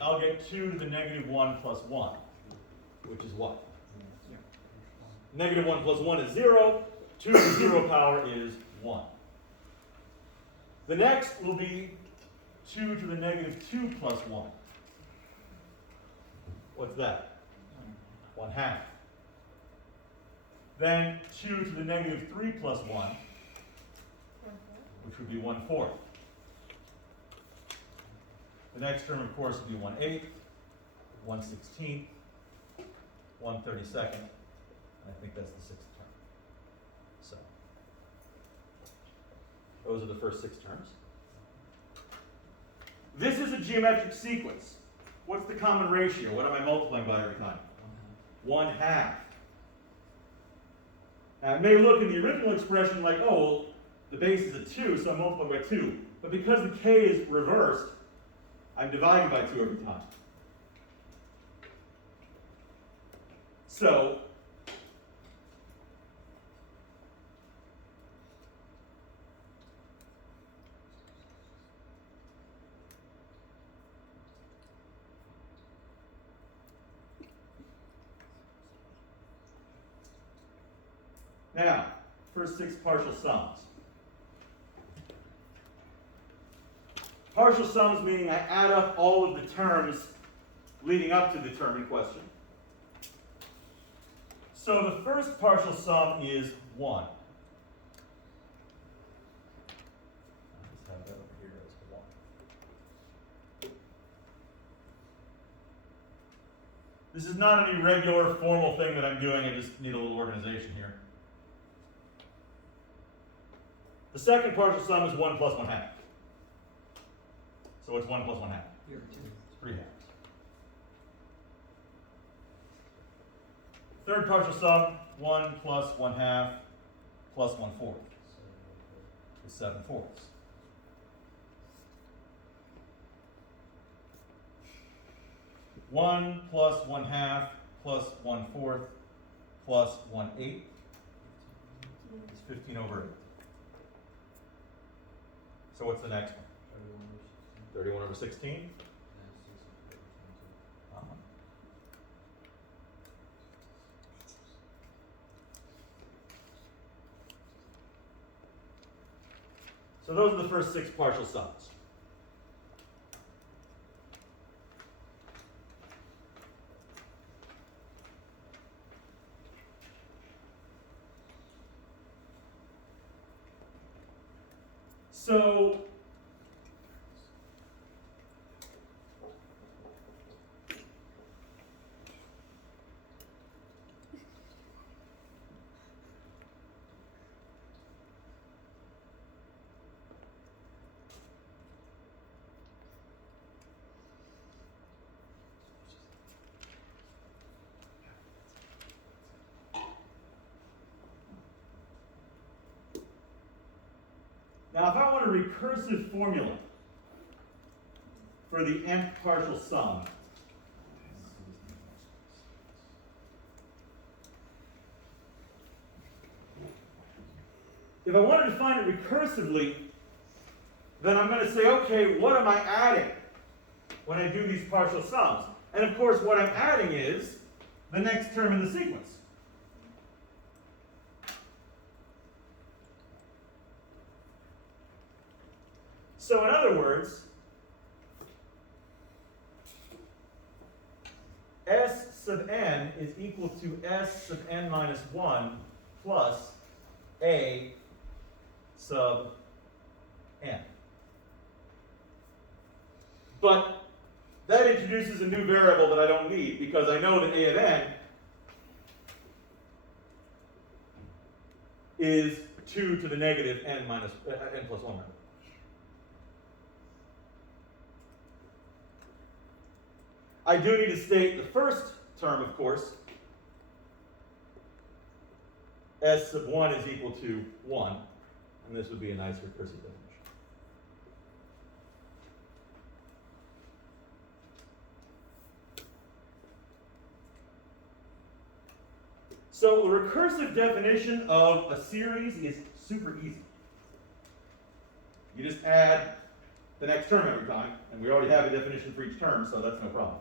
I'll get 2 to the negative 1 plus 1, which is what? Negative 1 plus 1 is 0. 2 to the 0 power is 1. The next will be 2 to the negative 2 plus 1. What's that? 1/2. Then 2 to the negative 3 plus 1, which would be 1/4. The next term, of course, would be 1/8, 1/16, 1/32, and I think that's the 6th term. So, those are the first 6 terms. This is a geometric sequence. What's the common ratio? What am I multiplying by every time? 1/2. Now, it may look in the original expression like, oh, well, the base is a 2, so I'm multiplying by 2. But because the k is reversed, I'm dividing by 2 every time. So, now, first 6 partial sums. Partial sums meaning I add up all of the terms leading up to the term in question. So the first partial sum is 1. I'll just have that over here as 1. This is not any regular formal thing that I'm doing, I just need a little organization here. The second partial sum is 1 plus 1/2. So what's 1 plus 1/2? 3/2. Third partial sum, 1 plus 1/2 plus 1/4 is 7/4. One plus 1/2 plus 1/4 plus 1/8 is 15/8. So what's the next one? 31/16. So those are the first 6 partial sums. So now, if I want a recursive formula for the nth partial sum, if I wanted to find it recursively, then I'm going to say, okay, what am I adding when I do these partial sums? And of course, what I'm adding is the next term in the sequence. So in other words, S sub n is equal to S sub n minus 1 plus A sub n. But that introduces a new variable that I don't need, because I know that A of n is 2 to the negative n minus n plus 1. I do need to state the first term, of course. S sub 1 is equal to 1. And this would be a nice recursive definition. So the recursive definition of a series is super easy. You just add the next term every time, and we already have a definition for each term, so that's no problem.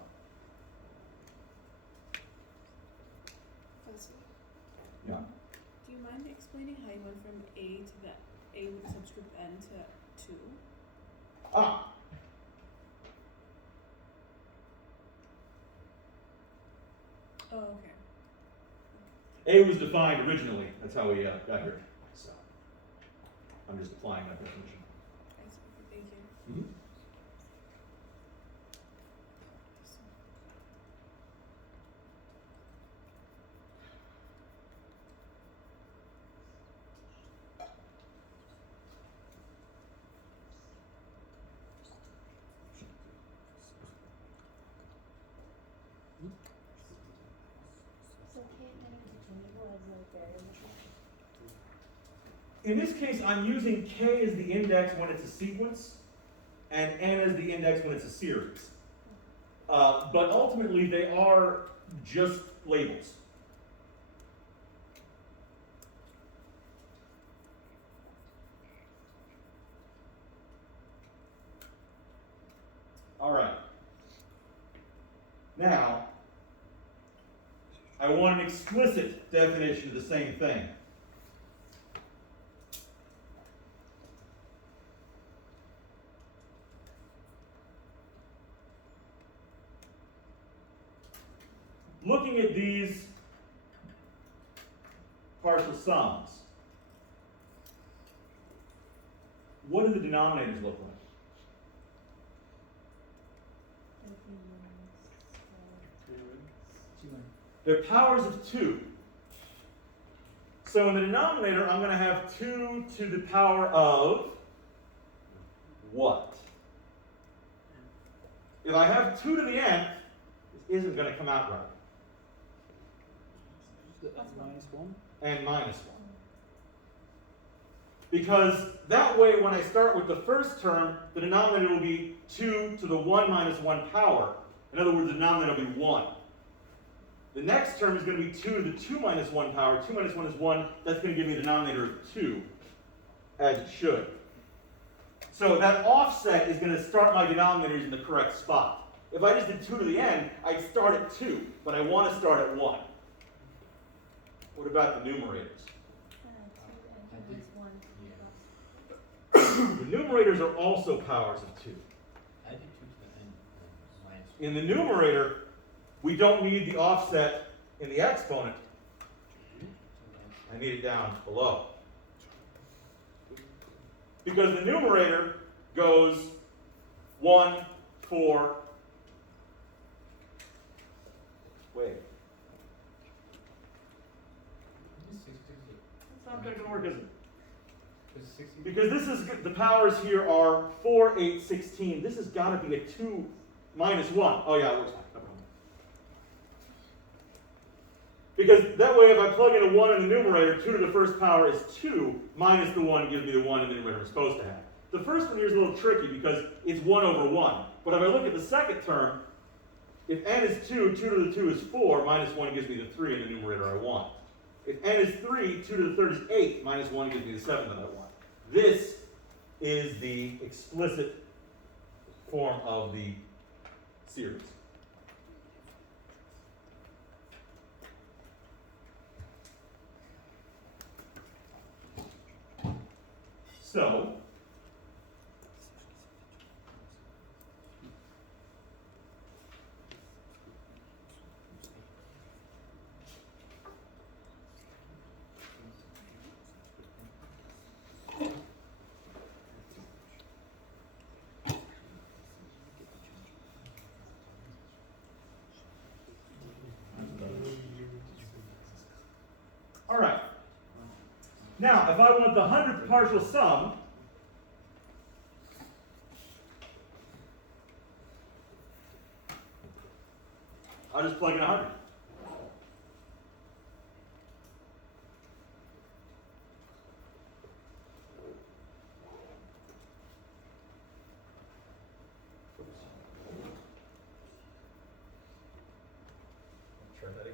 Yeah. Do you mind explaining how you went from A to the A with subscript n to 2? Ah. Oh, okay. A was defined originally. That's how we got here. So I'm just applying that definition. I see. Thank you. Mm-hmm. So K and N are interchangeable as a variable? In this case, I'm using K as the index when it's a sequence, and N as the index when it's a series. But ultimately, they are just labels. All right. Now, I want an explicit definition of the same thing. Looking at these partial sums, what do the denominators look like? They're powers of 2. So in the denominator, I'm going to have 2 to the power of what? If I have 2 to the nth, this isn't going to come out right. Minus 1? And minus 1. Because that way, when I start with the first term, the denominator will be 2 to the 1 minus 1 power. In other words, the denominator will be 1. The next term is going to be 2 to the 2 minus 1 power. 2 minus 1 is 1. That's going to give me a denominator of 2, as it should. So that offset is going to start my denominators in the correct spot. If I just did 2 to the n, I'd start at 2, but I want to start at 1. What about the numerators? 2 and 1 The numerators are also powers of 2. I did 2 to the n minus 1. In the numerator, we don't need the offset in the exponent. I need it down below. Because the numerator goes 1, 4, wait. It's not going to work, is it? Because this is, the powers here are 4, 8, 16. This has got to be a 2 minus 1. Oh yeah, it works fine. No problem. Because that way, if I plug in a 1 in the numerator, 2 to the first power is 2, minus the 1 gives me the 1 in the numerator I'm supposed to have. The first one here is a little tricky because it's 1 over 1. But if I look at the second term, if n is 2, 2 to the 2 is 4, minus 1 gives me the 3 in the numerator I want. If n is 3, 2 to the third is 8, minus 1 gives me the 7 that I want. This is the explicit form of the series. So, all right. Now, if I want the 100th partial sum, I'll just plug in 100. Try that again.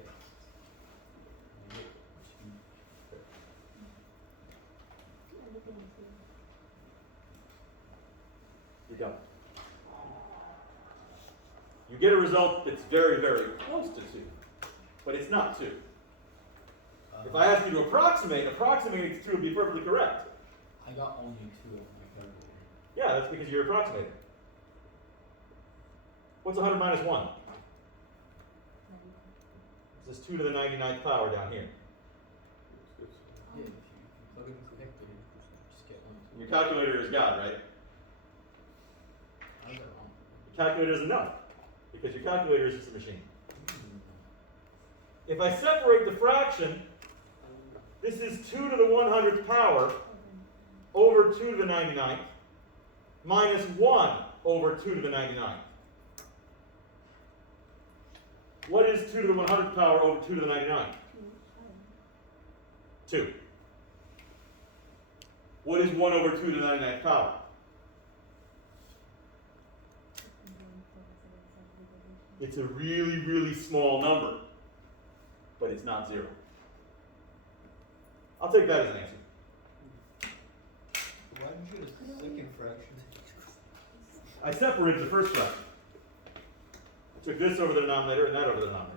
You go. You get a result that's very, very close to 2, but it's not 2. If I ask you to approximate, approximating to 2 would be perfectly correct. I got only 2 of my calculator. Yeah, that's because you're approximating. What's 100 minus 1? This is 2 to the 99th power down here. Yeah, if you plug it into the calculator, just get 1. Your calculator is God, right? I got it wrong. Your calculator doesn't know, because your calculator is just a machine. If I separate the fraction, this is 2 to the 100th power over 2 to the 99th minus 1 over 2 to the 99th. What is 2 to the 100th power over 2 to the 99th? 2. What is 1 over 2 to the 99th power? It's a really, really small number, but it's not 0. I'll take that as an answer. Why didn't you do a second fraction? I separated the first fraction. I took this over the denominator and that over the denominator.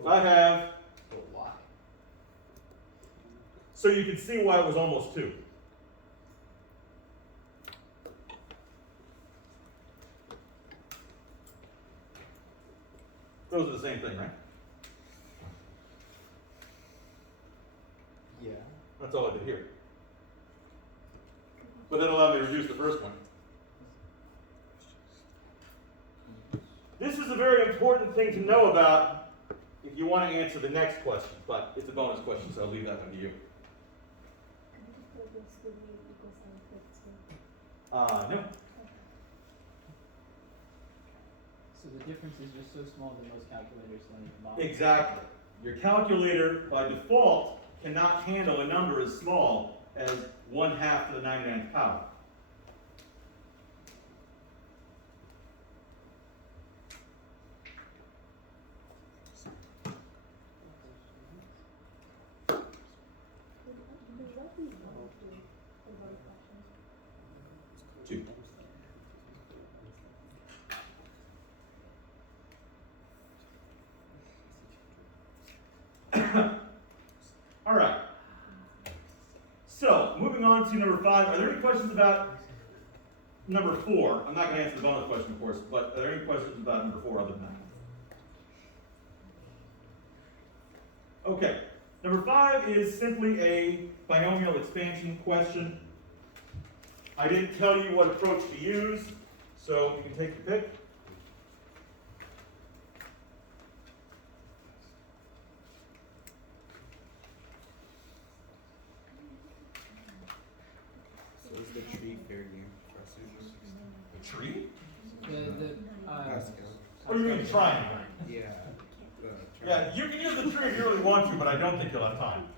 If I have, But why? so you can see why it was almost 2. Those are the same thing, right? Yeah. That's all I did here. But that allowed me to reduce the first one. This is a very important thing to know about if you want to answer the next question, but it's a bonus question, so I'll leave that one to you. No. So the difference is just so small that most calculators don't even bother. Exactly. Your calculator, by default, cannot handle a number as small as 1/2 to the 99th power. Two. All right. So, moving on to number 5. Are there any questions about number 4? I'm not going to answer the bonus question, of course, but are there any questions about number 4 other than that? Okay. Number 5 is simply a binomial expansion question. I didn't tell you what approach to use, so you can take your pick. So is the tree fair game, Professor? A tree? Pascal. What do you mean triangle? Yeah. Yeah, you can use the tree if you really want to, but I don't think you'll have time.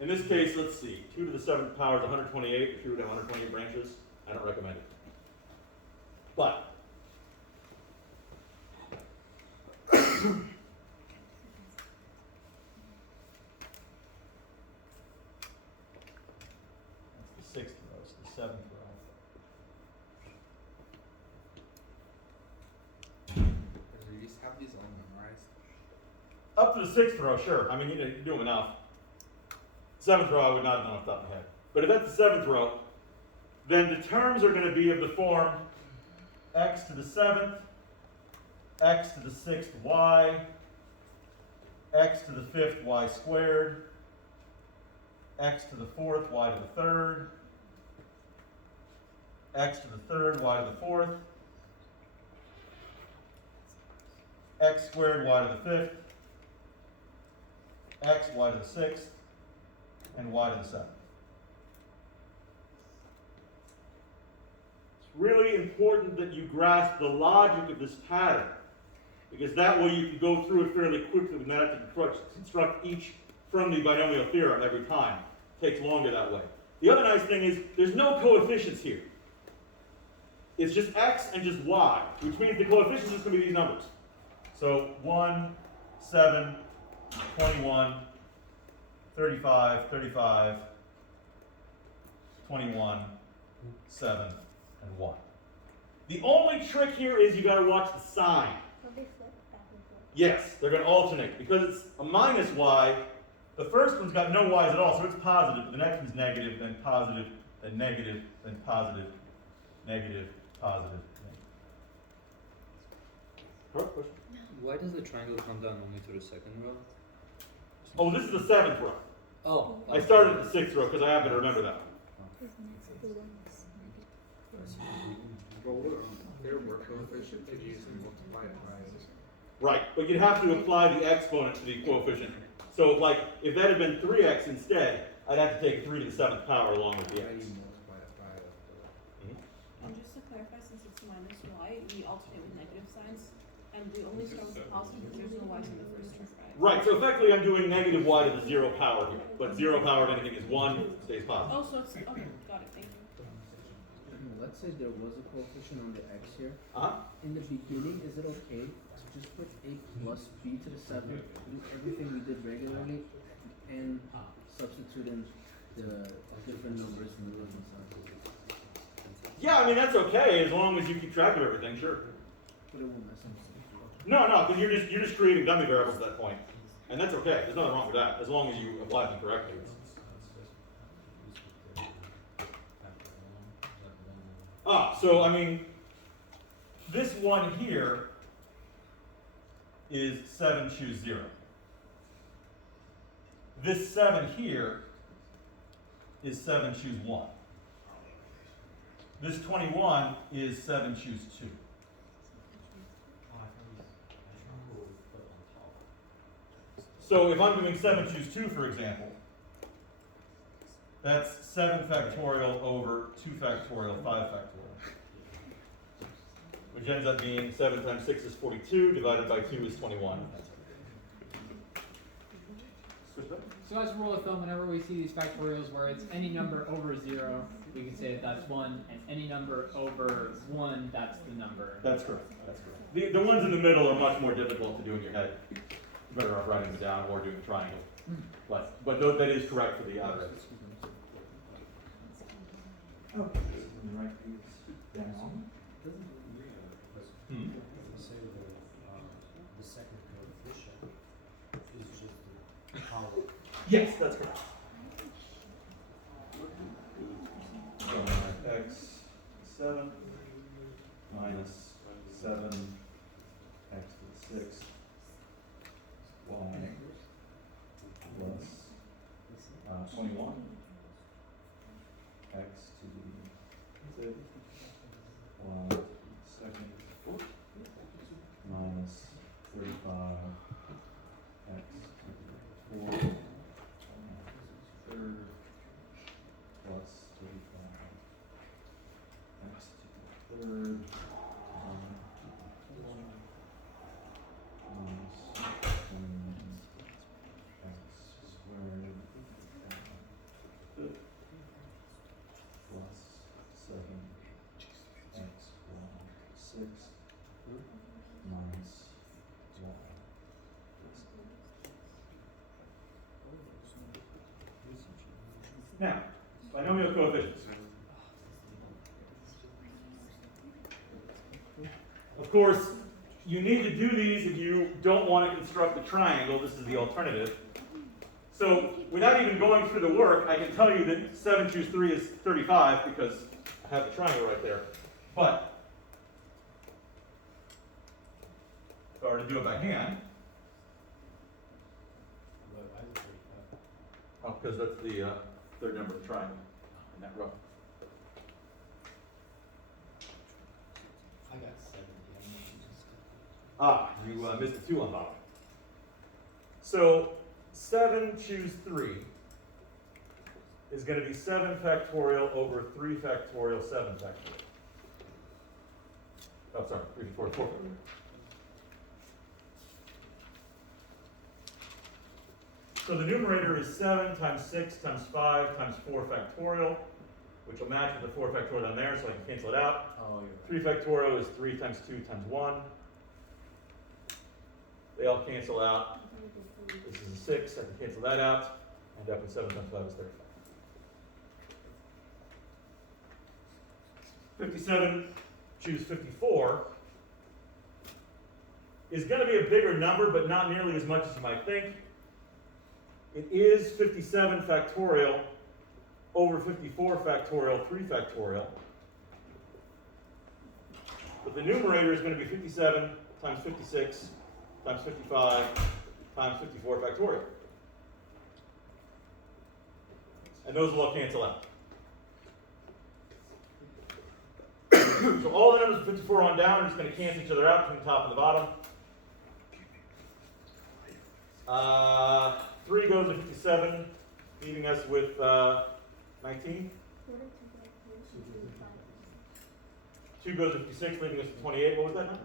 In this case, let's see. 2 to the 7th power is 128. If you would have 128 branches, I don't recommend it. But sixth row, so the seventh row. Or you just have these all memorized. Up to the sixth row, sure. I mean, you do them enough. Seventh row, I would not know off the top of my head. But if that's the seventh row, then the terms are going to be of the form x to the seventh, x to the sixth y, x to the fifth y squared, x to the fourth y to the third, x to the third y to the fourth, x squared y to the fifth, x y to the sixth, and y to the seventh. It's really important that you grasp the logic of this pattern, because that way you can go through it fairly quickly and not have to construct each from the binomial theorem every time. It takes longer that way. The other nice thing is there's no coefficients here. It's just x and just y, which means the coefficients are just going to be these numbers. So 1, 7, 21, 35, 35, 21, 7, and 1. The only trick here is you got to watch the sign. So they flip back and forth. Yes, they're going to alternate. Because it's a minus y, the first one's got no y's at all, so it's positive. The next one's negative, then positive, then negative, then positive, negative, positive. Negative. Question? Why does the triangle come down only to the second row? Oh, this is the seventh row. Oh. I started at the sixth row because I happen to remember that. Well, their work coefficient, if you just multiply it by. Right, but you'd have to apply the exponent to the coefficient. So, like, if that had been 3x instead, I'd have to take 3 to the 7th power along with the How x. do you multiply it by And just to clarify, since it's minus y, we alternate with negative signs, and we only start with the positive because there's no y's in the first term, right? Right, so effectively I'm doing negative y to the 0 power here. But 0 power of anything is 1, stays positive. Oh, so it's, okay, got it, thank you. Let's say there was a coefficient on the x here. Uh-huh. In the beginning, is it okay to just put a plus b to the 7th, do everything we did regularly, and substitute in the different numbers in the left side? Yeah, I mean, that's okay, as long as you keep track of everything, sure. But it won't mess up. No, because you're just creating dummy variables at that point. And that's okay, there's nothing wrong with that, as long as you apply them correctly. So I mean, this one here is 7 choose 0. This 7 here is 7 choose 1. This 21 is 7 choose 2. So if I'm doing 7 choose 2, for example, that's 7 factorial over 2 factorial, 5 factorial. Which ends up being 7 times 6 is 42, divided by 2 is 21. So as a rule of thumb, whenever we see these factorials where it's any number over 0, we can say that that's 1, and any number over 1, that's the number. That's correct. That's correct. The ones in the middle are much more difficult to do in your head. You're better off writing them down or doing a triangle. But that is correct for the outer edges. Okay. Write these down. Say the second coefficient is just the power. Yes, that's correct. So x 7 minus 7 x to the 6 y plus 21 x to the 5th y to the 2nd minus 35 x to the 4th 3rd plus 35 x to the 3rd minus 21 x squared 5th plus 7 x y 6 minus y. Now, binomial coefficients. course, you need to do these if you don't want to construct a triangle. This is the alternative. So without even going through the work, I can tell you that 7 choose 3 is 35 because I have the triangle right there. But if I were to do it by hand, But why is it 35? oh, because that's the third number of the triangle in that row. I got 70. Ah, you missed the 2 on bottom. So 7 choose 3 is going to be 7 factorial over 3 factorial 7 factorial. Oh, sorry, 3 factorial 4 factorial. So the numerator is 7 times 6 times 5 times 4 factorial, which will match with the 4 factorial down there, so I can cancel it out. Oh, you're 3 factorial is 3 times 2 times 1. They all cancel out. This is a 6, I can cancel that out. End up with 7 times 5 is 35. 57, choose 54, is going to be a bigger number, but not nearly as much as you might think. It is 57 factorial over 54 factorial, 3 factorial. But the numerator is going to be 57 times 56 times 55 times 54 factorial. And those will all cancel out. So all the numbers from 54 on down are just going to cancel each other out from the top and the bottom. 3 goes to 57, leaving us with 19. 2 goes to 56, leaving us with 28. What was that number?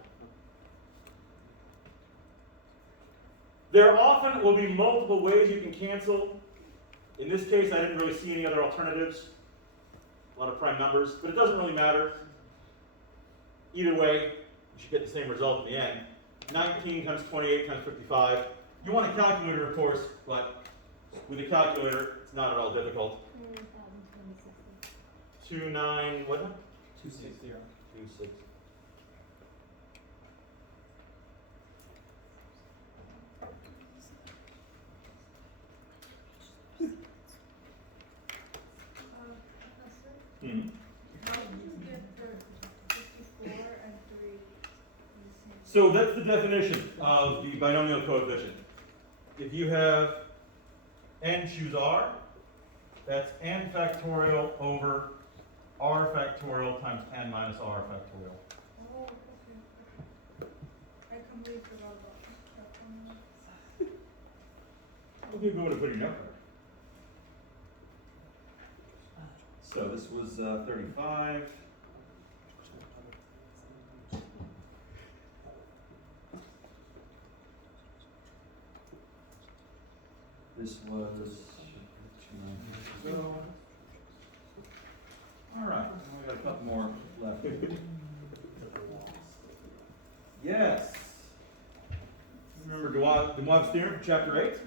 There often will be multiple ways you can cancel. In this case, I didn't really see any other alternatives. A lot of prime numbers, but it doesn't really matter. Either way, you should get the same result in the end. 19 times 28 times 55. You want a calculator, of course, but with a calculator, it's not at all difficult. 29, what? 260. 26. Hmm. How did you get the 54 and 3 in the same? So that's the definition of the binomial coefficient. If you have n choose r, that's n factorial over r factorial times n minus r factorial. Oh, okay. I completely forgot about that one. What do you go to put your number? So this was 35. This was 2 ago. All right, we got a couple more left. Yes. Remember Demoivre's theorem, chapter 8?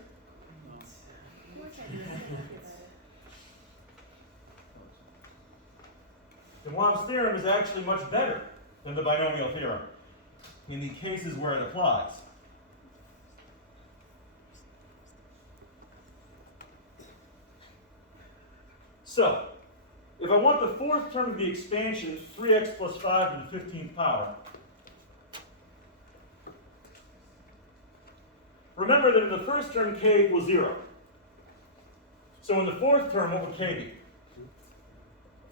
Demoivre's theorem is actually much better than the binomial theorem in the cases where it applies. So, if I want the fourth term of the expansion, 3x plus 5 to the 15th power, remember that in the first term k equals 0. So in the fourth term, what would k be?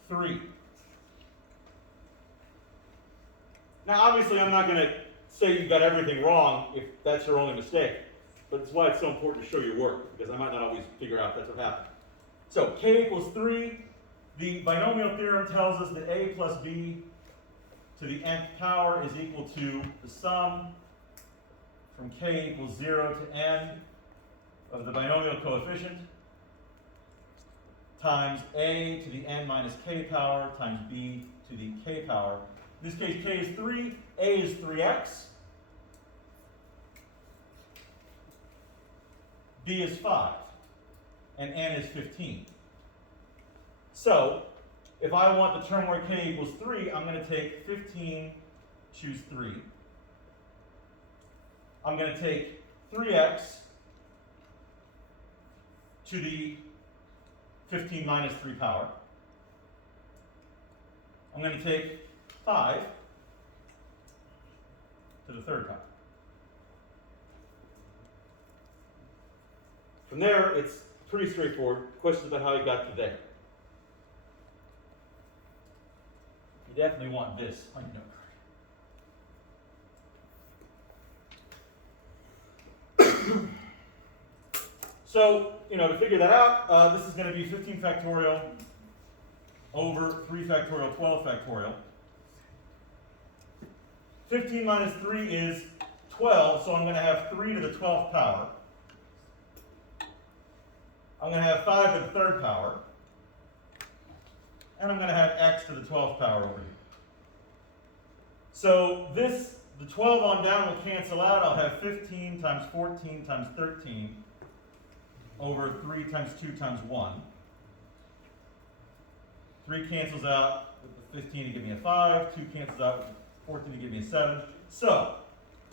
3. Now, obviously, I'm not going to say you've got everything wrong if that's your only mistake. But it's why it's so important to show your work, because I might not always figure out that's what happened. So, k equals 3. The binomial theorem tells us that a plus b to the nth power is equal to the sum from k equals 0 to n of the binomial coefficient times a to the n minus k power times b to the k power. In this case, k is 3, a is 3x, b is 5, and n is 15. So, if I want the term where k equals 3, I'm going to take 15, choose 3, I'm going to take 3x to the 15 minus 3 power. I'm going to take 5 to the 3rd power. From there, it's pretty straightforward. Questions about how you got to there. You definitely want this on your note card. So, to figure that out, this is going to be 15 factorial over 3 factorial, 12 factorial. 15 minus 3 is 12, so I'm going to have 3 to the 12th power. I'm going to have 5 to the 3rd power. And I'm going to have x to the 12th power over here. So this, the 12 on down will cancel out. I'll have 15 times 14 times 13 over 3 times 2 times 1. 3 cancels out with the 15 to give me a 5. 2 cancels out with the 14 to give me a 7. So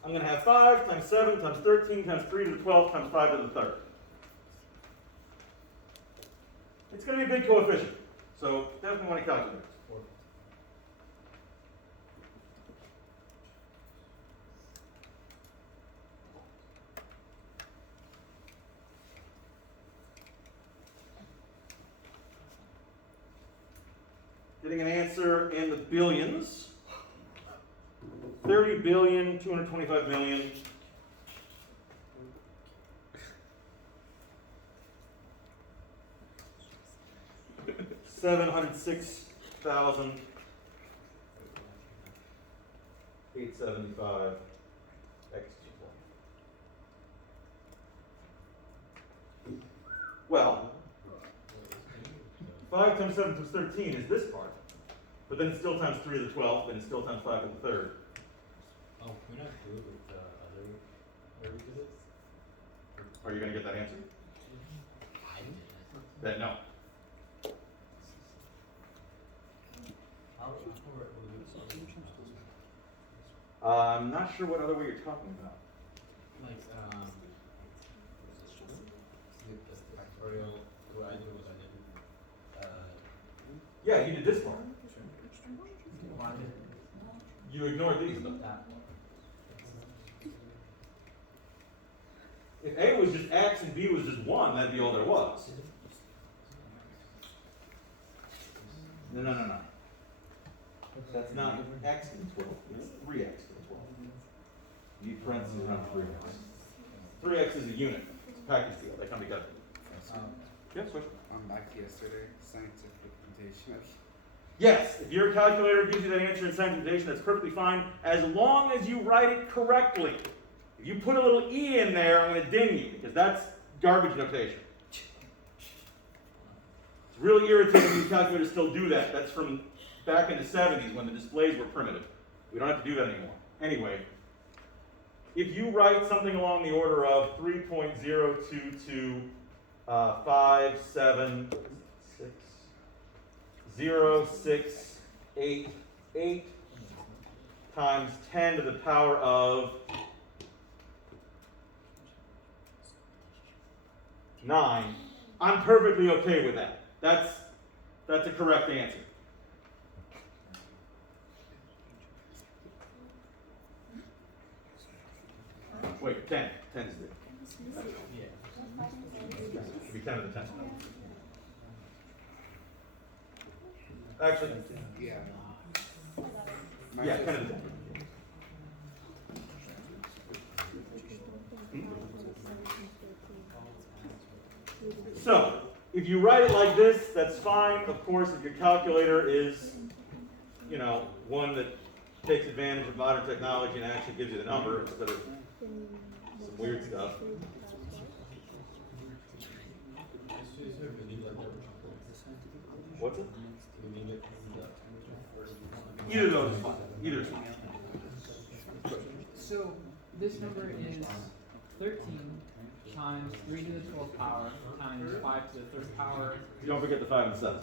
I'm going to have 5 times 7 times 13 times 3 to the 12 times 5 to the 3rd. It's going to be a big coefficient, so definitely want to calculate. Getting an answer in the billions. 30 billion, 225 million. $706,875 x. Well, 5 times 7 times 13 is this part, but then it's still times 3 to the 12th, and it's still times 5 to the 3rd. Oh, can we not do it with the other where we did it? Are you going to get that answer? I didn't. Then no. I'm not sure what other way you're talking about. Like, the factorial, what I do was I did, Yeah, you did this part. why did You ignored these. that? If A was just X and B was just 1, that'd be all there was. No. That's not X to the 12th. It's 3X to the 12th. You need parentheses around 3X. 3X is a unit. It's a package deal. They come together. Yes, question? Back to yesterday, scientific notation. Yes, if your calculator gives you that answer in scientific notation, that's perfectly fine, as long as you write it correctly. If you put a little E in there, I'm going to ding you, because that's garbage notation. It's really irritating when these calculators still do that. That's from back in the 70s when the displays were primitive. We don't have to do that anymore. Anyway, if you write something along the order of 3.022570688 times 10 to the power of 9, I'm perfectly okay with that. That's a correct answer. Wait, 10. 10 is there. Yeah. Should be 10 to the 10th. Actually, Yeah. yeah, 10 to the 10th. So, if you write it like this, that's fine. Of course, if your calculator is, one that takes advantage of modern technology and actually gives you the number instead of some weird stuff. What's it? Either of those is fine. Either is fine. So this number is 13 times 3 to the 12th power times 5 to the 3rd power. Don't forget the 5 and 7.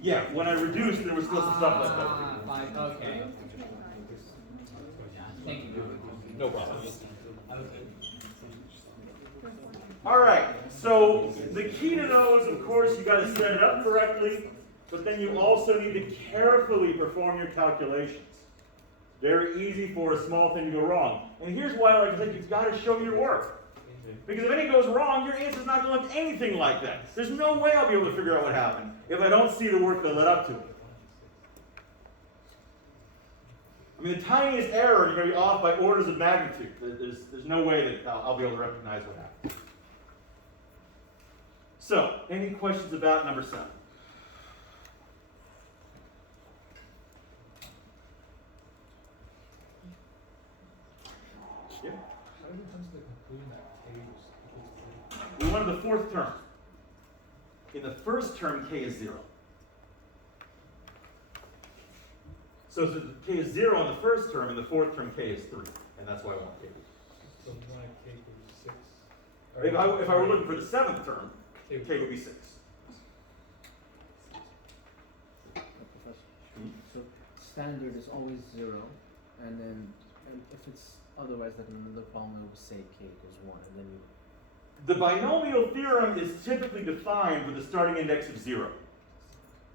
Yeah, when I reduced, there was still some stuff left over. 5, okay. Thank you. No problem. All right, so the key to those, of course, you got to set it up correctly, but then you also need to carefully perform your calculations. Very easy for a small thing to go wrong. And here's why, like I said, you've got to show your work. Because if anything goes wrong, your answer's not going to look anything like that. There's no way I'll be able to figure out what happened if I don't see the work that led up to it. I mean, the tiniest error, you're going to be off by orders of magnitude. There's no way that I'll be able to recognize what happened. So, any questions about number 7? Yeah. How did it come to the conclusion that K was equal to 3? We wanted the fourth term. In the first term, K is 0. So K is 0 in the first term, in the fourth term, K is 3. And that's why I want K. So we wanted K equal to 6. If I were looking for the seventh term, K would be 6. So standard is always 0, and then if it's otherwise, like in another problem, it will say K equals 1, and then you. The binomial theorem is typically defined with a starting index of 0.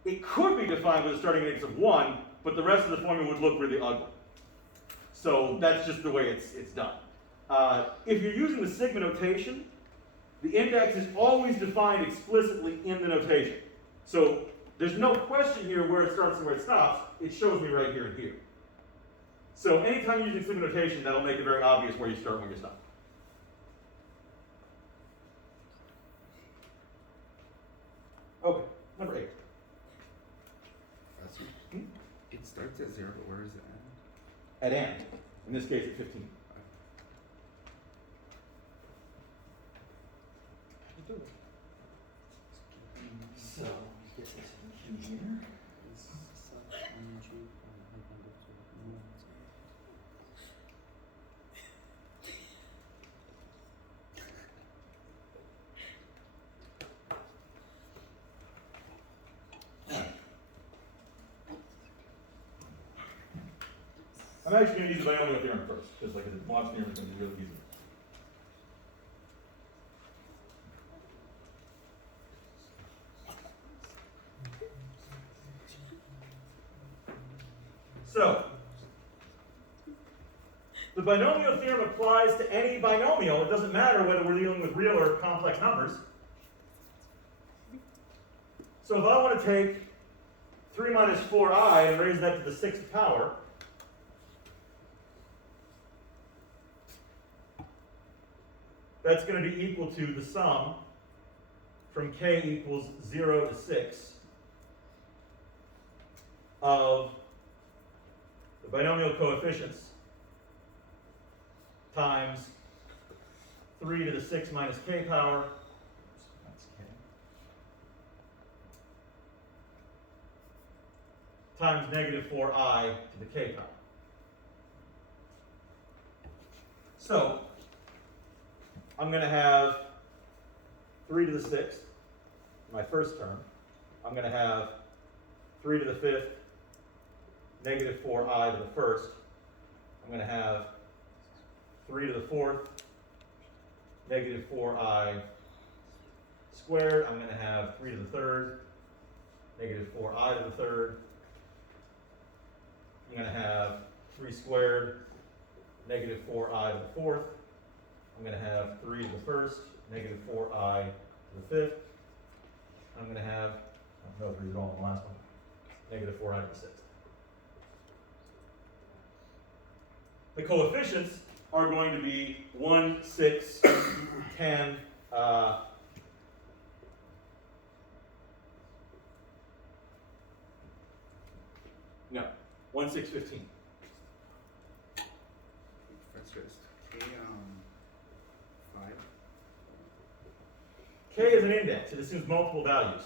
It could be defined with a starting index of 1, but the rest of the formula would look really ugly. So that's just the way it's done. If you're using the sigma notation, the index is always defined explicitly in the notation. So there's no question here where it starts and where it stops. It shows me right here and here. So anytime you're using sigma notation, that'll make it very obvious where you start and where you stop. Okay, number 8. It starts at 0, but where does it end? At end. In this case, at 15. So, this is here. I'm actually going to use the binomial theorem first, because like the watch theorem is going to be really easy. So, the binomial theorem applies to any binomial. It doesn't matter whether we're dealing with real or complex numbers. So if I want to take 3 minus 4i and raise that to the 6th power, that's going to be equal to the sum from k equals 0 to 6 of the binomial coefficients times 3 to the 6 minus k power, that's k, times negative 4i to the k power. So, I'm going to have 3 to the 6th, my first term. I'm going to have 3 to the 5th, negative 4i to the first. I'm going to have 3 to the 4th, negative 4i squared. I'm going to have 3 to the 3rd, negative 4i to the 3rd. I'm going to have 3 squared, negative 4i to the 4th. I'm going to have 3 to the 1st, negative 4i to the 5th. I'm going to have, no 3's at all in the last one, negative 4i to the 6th. The coefficients are going to be 1, 6, 10, no, 1, 6, 15. That's just K, 5. K is an index. It assumes multiple values.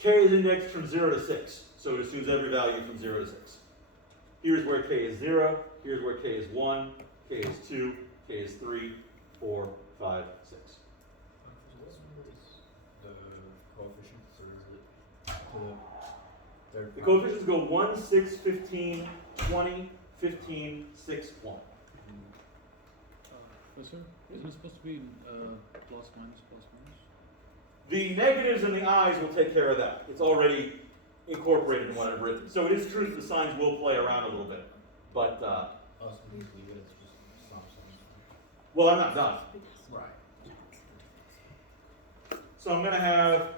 K is indexed from 0 to 6, so it assumes every value from 0 to 6. Here's where K is 0, here's where K is 1, K is 2, K is 3, 4, 5, 6. Third The coefficients go 1, 6, 15, 20, 15, 6, 1. Professor, isn't it supposed to be plus minus plus minus? The negatives and the eyes will take care of that. It's already incorporated in what I've written. So it is true that the signs will play around a little bit. But, Oh, so we leave it as just stop sign. well, I'm not done. Right. So I'm going to have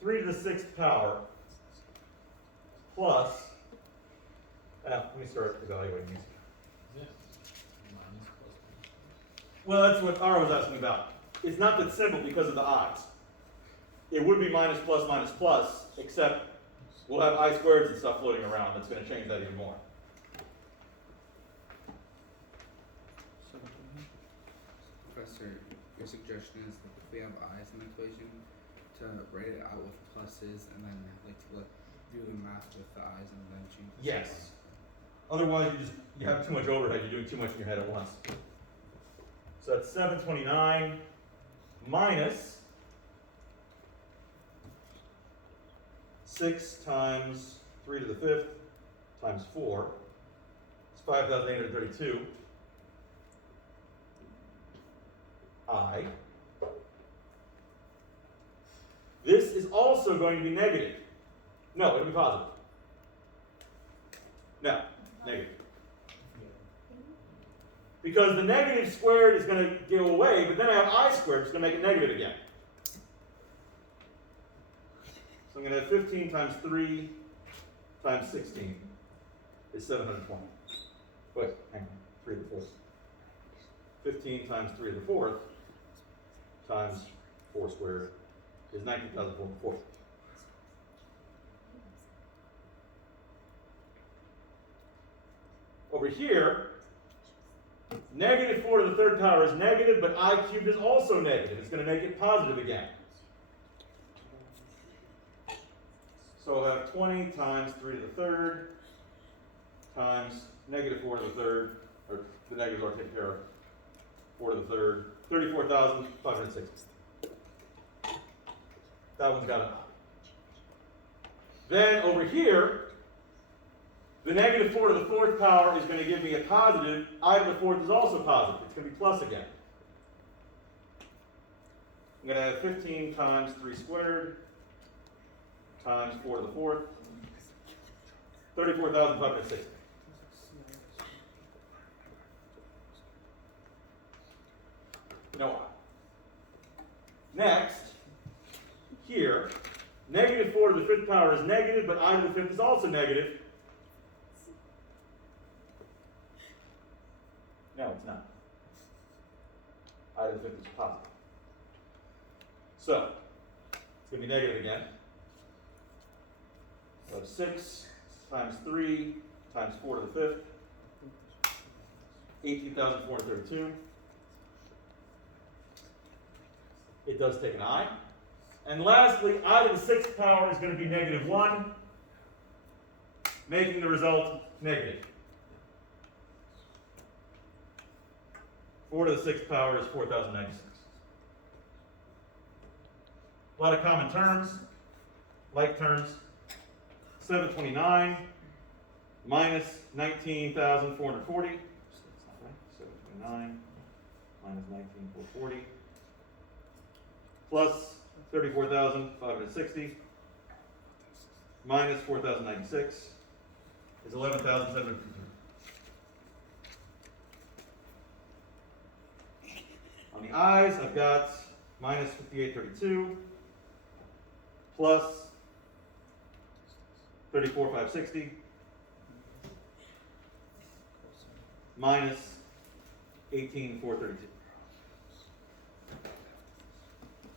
3 to the 6th power plus, let me start evaluating these. Yeah. Minus plus. Well, that's what Ara was asking about. It's not that simple because of the eyes. It would be minus plus, except we'll have I squareds and stuff floating around. That's going to change that even more. Professor, your suggestion is that if we have i's in the equation, to write it out with pluses and then like to do the math with the i's and then change the Yes. sign. Otherwise, you have too much overhead. You're doing too much in your head at once. So that's 729 minus 6 times 3 to the 5th times 4. It's 5,832. I. This is also going to be negative. No, it'll be positive. No, negative. Because the negative squared is going to go away, but then I have I squared, it's going to make it negative again. So I'm going to have 15 times 3 times 16 is 720. Wait, hang on, 3 to the 4th. 15 times 3 to the 4th times 4 squared is 19,440. Over here, negative 4 to the 3rd power is negative, but I cubed is also negative. It's going to make it positive again. So I'll have 20 times 3 to the 3rd times negative 4 to the 3rd, or the negatives are taken care of. 4 to the 3rd, 34,560. That one's got it. Then over here, the negative 4 to the 4th power is going to give me a positive. I to the 4th is also positive. It's going to be plus again. I'm going to have 15 times 3 squared times 4 to the 4th, 34,560. No. Next, here, negative 4 to the 5th power is negative, but I to the 5th is also negative. No, it's not. I to the 5th is positive. So, it's going to be negative again. So 6 times 3 times 4 to the 5th, 18,432. It does take an I. And lastly, I to the 6th power is going to be negative 1, making the result negative. 4 to the 6th power is 4,096. A lot of common terms, like terms. 729 minus 19,440. That's not right. 729 minus 19,440 plus 34,560 minus 4,096 is 11,753. On the I's, I've got minus 5832 plus 34,560 minus 18,432.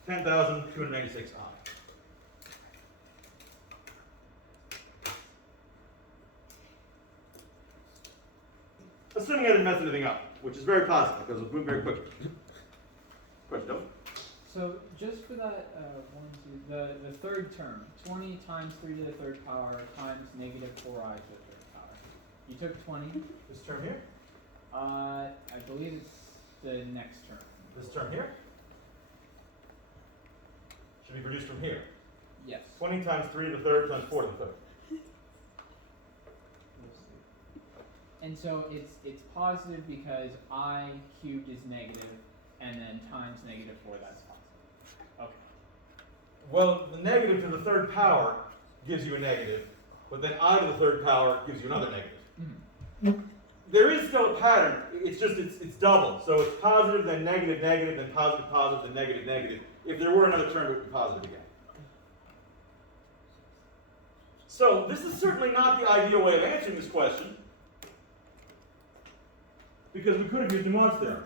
10,296 I. Assuming I didn't mess anything up, which is very positive because we'll move very quickly. Question, no? So just for that, the third term, 20 times 3 to the 3rd power times negative 4i to the 3rd power. You took 20. This term here? I believe it's the next term. This term here? Should be produced from here. Yes. 20 times 3 to the third times 4 to the third. And so it's positive because I cubed is negative, and then times negative 4, that's positive. Okay. Well, the negative to the third power gives you a negative, but then I to the third power gives you another negative. Mhm. There is still a pattern, it's just, it's double. So it's positive, then negative, negative, then positive, positive, then negative, negative. If there were another term, it would be positive again. So this is certainly not the ideal way of answering this question, because we could have used Dumont's theorem.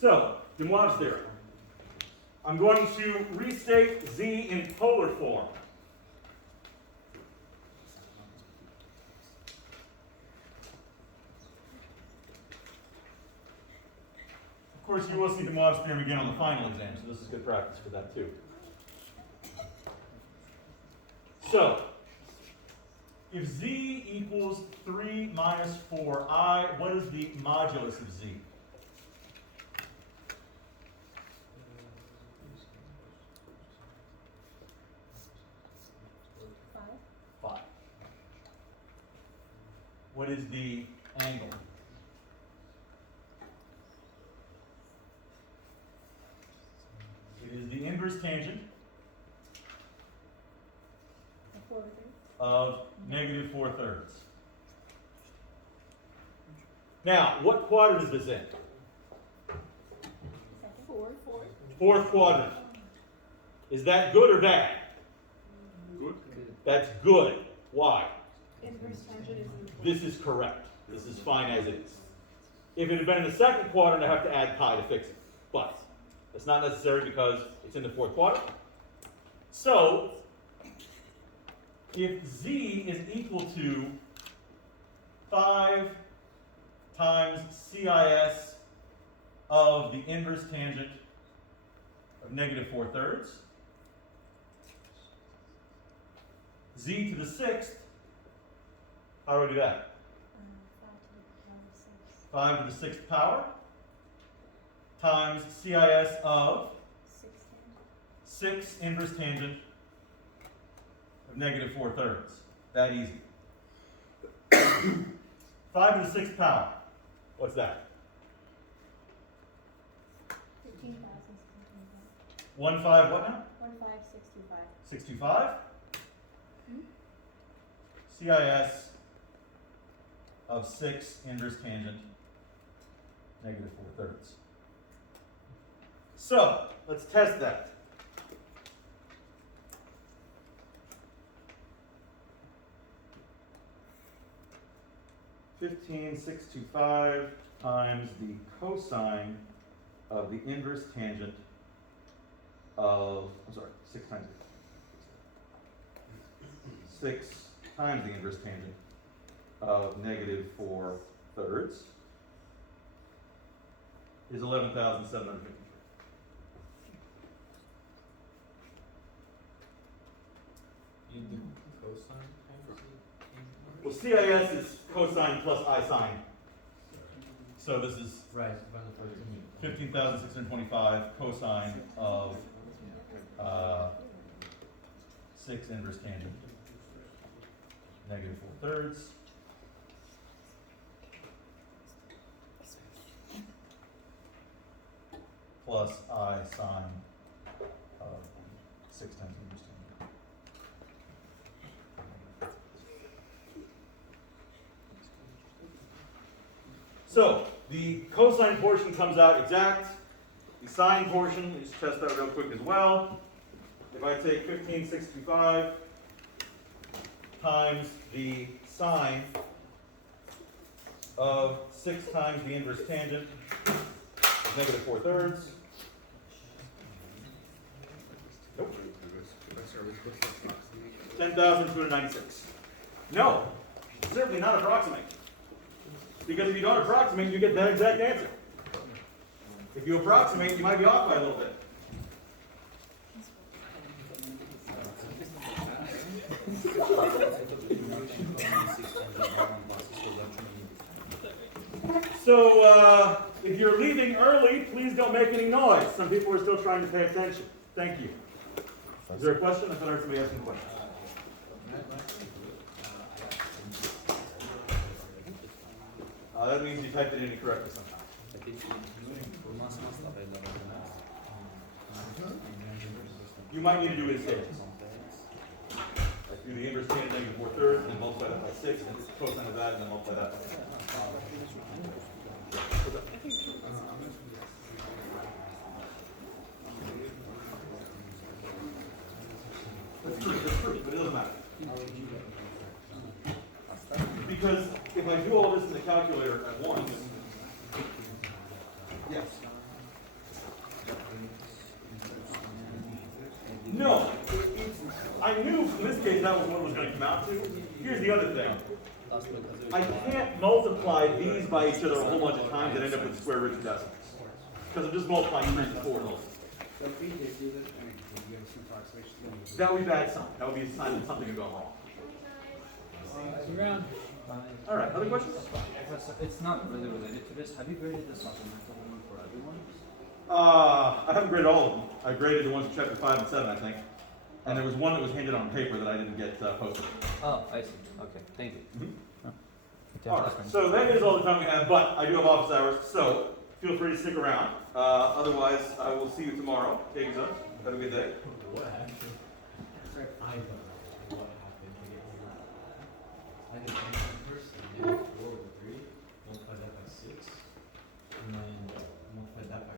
So, Dumont's theorem. I'm going to restate z in polar form. Of course, you will see Dumont's theorem again on the final exam, so this is good practice for that too. So, if z equals 3 minus 4i, what is the modulus of z? What is the angle? It is the inverse tangent of negative 4/3. Now, what quadrant is this in? Fourth quadrant. Is that good or bad? Good. That's good. Why? Inverse tangent is This is correct. This is fine as it is. If it had been in the second quadrant, I have to add pi to fix it. But that's not necessary because it's in the fourth quadrant. So, if z is equal to 5 times CIS of the inverse tangent of negative 4/3, z to the 6th, how do I do that? 5 to the 6th power times CIS of 6 inverse tangent of negative 4/3. That easy. 5 to the 6th power. What's that? 1/5 what now? 15625. 625. CIS of 6 inverse tangent negative 4/3. So, let's test that. (15,625) times the cosine of the inverse tangent of, 6 times 6 times the inverse tangent of negative 4/3 is 11,753. You do cosine times Well, CIS is cosine plus I sine. So this is right, find the first thing. 15,625 cosine of 6 inverse tangent negative 4/3 plus I sine of 6 times inverse tangent. So the cosine portion comes out exact. The sine portion, let's test that real quick as well. If I take 1565 times the sine of 6 times the inverse tangent, negative 4/3. Nope. 10,296. No, certainly not approximate. Because if you don't approximate, you get that exact answer. If you approximate, you might be off by a little bit. So, if you're leaving early, please don't make any noise. Some people are still trying to pay attention. Thank you. Is there a question? I thought I heard somebody asking a question. That means you typed it in incorrectly sometime. You might need to do it in stages. Like do the inverse tan of negative 4/3, and then multiply that by 6, and cosine of that, and then multiply that by 6. That's true, but it doesn't matter. Because if I do all this in the calculator at once, yes. No, I knew in this case that was what it was going to come out to. Here's the other thing. I can't multiply these by each other a whole bunch of times and end up with square root of decimals. Because I'm just multiplying 3 and 4. That would be bad sign. That would be a sign that something had gone wrong. All right, other questions? Professor, it's not really related to this. Have you graded the supplemental homework for everyone? I haven't graded all of them. I graded the ones in chapter 5 and 7, I think. And there was one that was handed on paper that I didn't get posted. Oh, I see. Okay, thank you. All right, so that is all the time we have, but I do have office hours, so feel free to stick around. Otherwise, I will see you tomorrow. Take it easy. Have a good day. What happened?